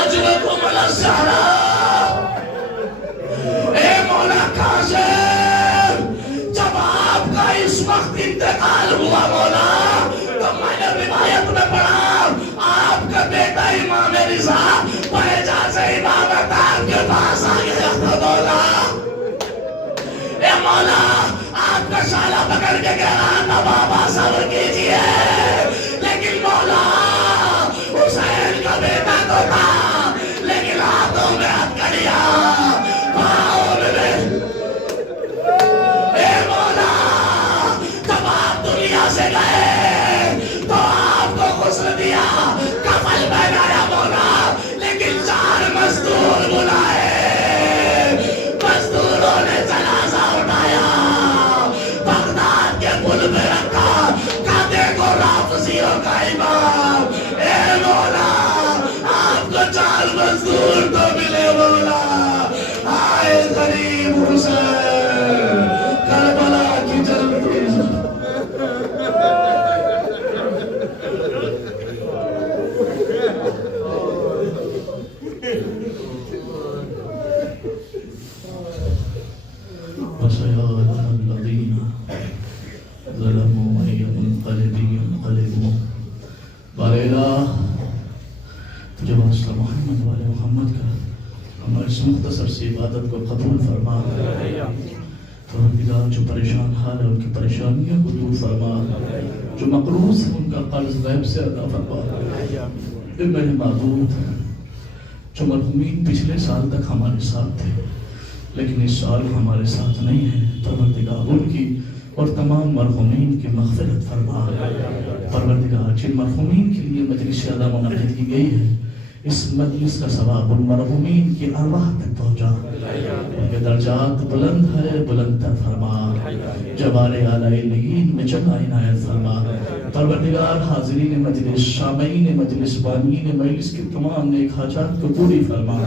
اجرکم الزہرا، اے مولا کاظم، جب آپ کا اس وقت انتقال ہوا مولا، تو میں نے روایت میں پڑھا آپ کا بیٹا امام رضا پہجاز امامت آپ کے پاس آ گیا تھا مولا۔ اے مولا، آپ کا شالہ پکڑ کے کہہ رہا تھا بابا صبر کیجئے، لیکن مولا حسین کا بیٹا تو تھا، لیکن ہاتھوں میں ہتھکڑیاں، پاؤں میں۔ اے مولا، جب آپ دنیا سے گئے تو آپ کو غسل دیا، کفن پہنایا مولا، لیکن 4 مزدور بلائے، مزدوروں نے جنازہ اٹھایا، بغداد کے پل پہ رکھا، کہا دیکھو رافضیوں کا امام۔ اے مولا، آپ کو 4 مزدور تو ملے مولا، آئے غریب حسین، کربلا کی جلتی۔ وسيعلم الذين ظلموا أي منقلب ينقلبون۔ بارے جو واسطہ محمد والے محمد کا ہمارے اس مختصر سی عبادت کو قبول فرما، پروردگار جو پریشان حال ہے ان کی پریشانیوں کو دور فرما، جو مقروض ہے ان کا قرض غیب سے ادا فرما۔ اے میرے معبود، جو مرحومین پچھلے سال تک ہمارے ساتھ تھے لیکن اس سال ہمارے ساتھ نہیں ہیں، پروردگار ان کی اور تمام مرحومین کی مغفرت فرما۔ پروردگار جن مرحومین کے لیے مجلس ادا منعقد کی گئی ہے، اس مجلس کا ثواب ان مرحومین کی ارواح تک پہنچا، ان کے درجات بلند ہے، بلند تر فرما، جبال اعلی علیین میں جگہ عنایت فرما۔ پروردگار حاضرین مجلس، سامعین مجلس، بانیین مجلس کے تمام نیک حاجات کو پوری فرما۔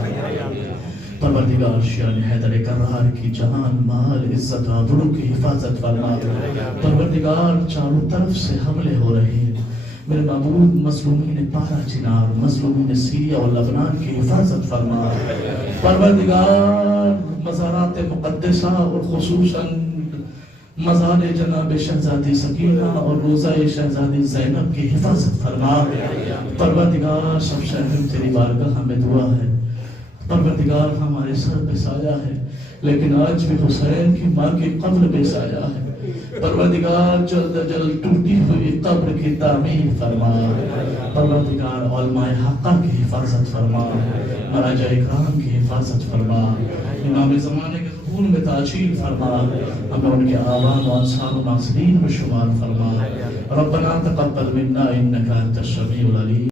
پروردگار شان حیدر کرار کی جان، مال، عزت، آبرو کی حفاظت فرما۔ پروردگار چاروں طرف سے حملے ہو رہے ہیں، میرے معبود مظلومین پارا چنار، مظلومین سیریا اور لبنان کی حفاظت فرما۔ پروردگار مزارات مقدسہ اور خصوصاً مزار جناب شہزادی سکینہ اور روضہ شہزادی زینب کی حفاظت فرما۔ پروردگار سب سے اہم تیری بارگاہ ہمیں دعا ہے، پروردگار ہمارے سر پہ سایہ ہے، لیکن آج بھی حسین کی ماں کی قبر پہ سایہ ہے۔ پروردگار جلد جلد ٹوٹی ہوئی قبر کی تعمیر فرما، پروردگار علماء حقہ کی حفاظت فرما، مراجع اکرام کی حفاظت فرما، امام زمانے کے ظہور میں تعجیل فرما، ہمیں ان کے آبان و انصار و ناصرین میں شمار فرما۔ ربنا تقبل منا انک انت السمیع العلیم۔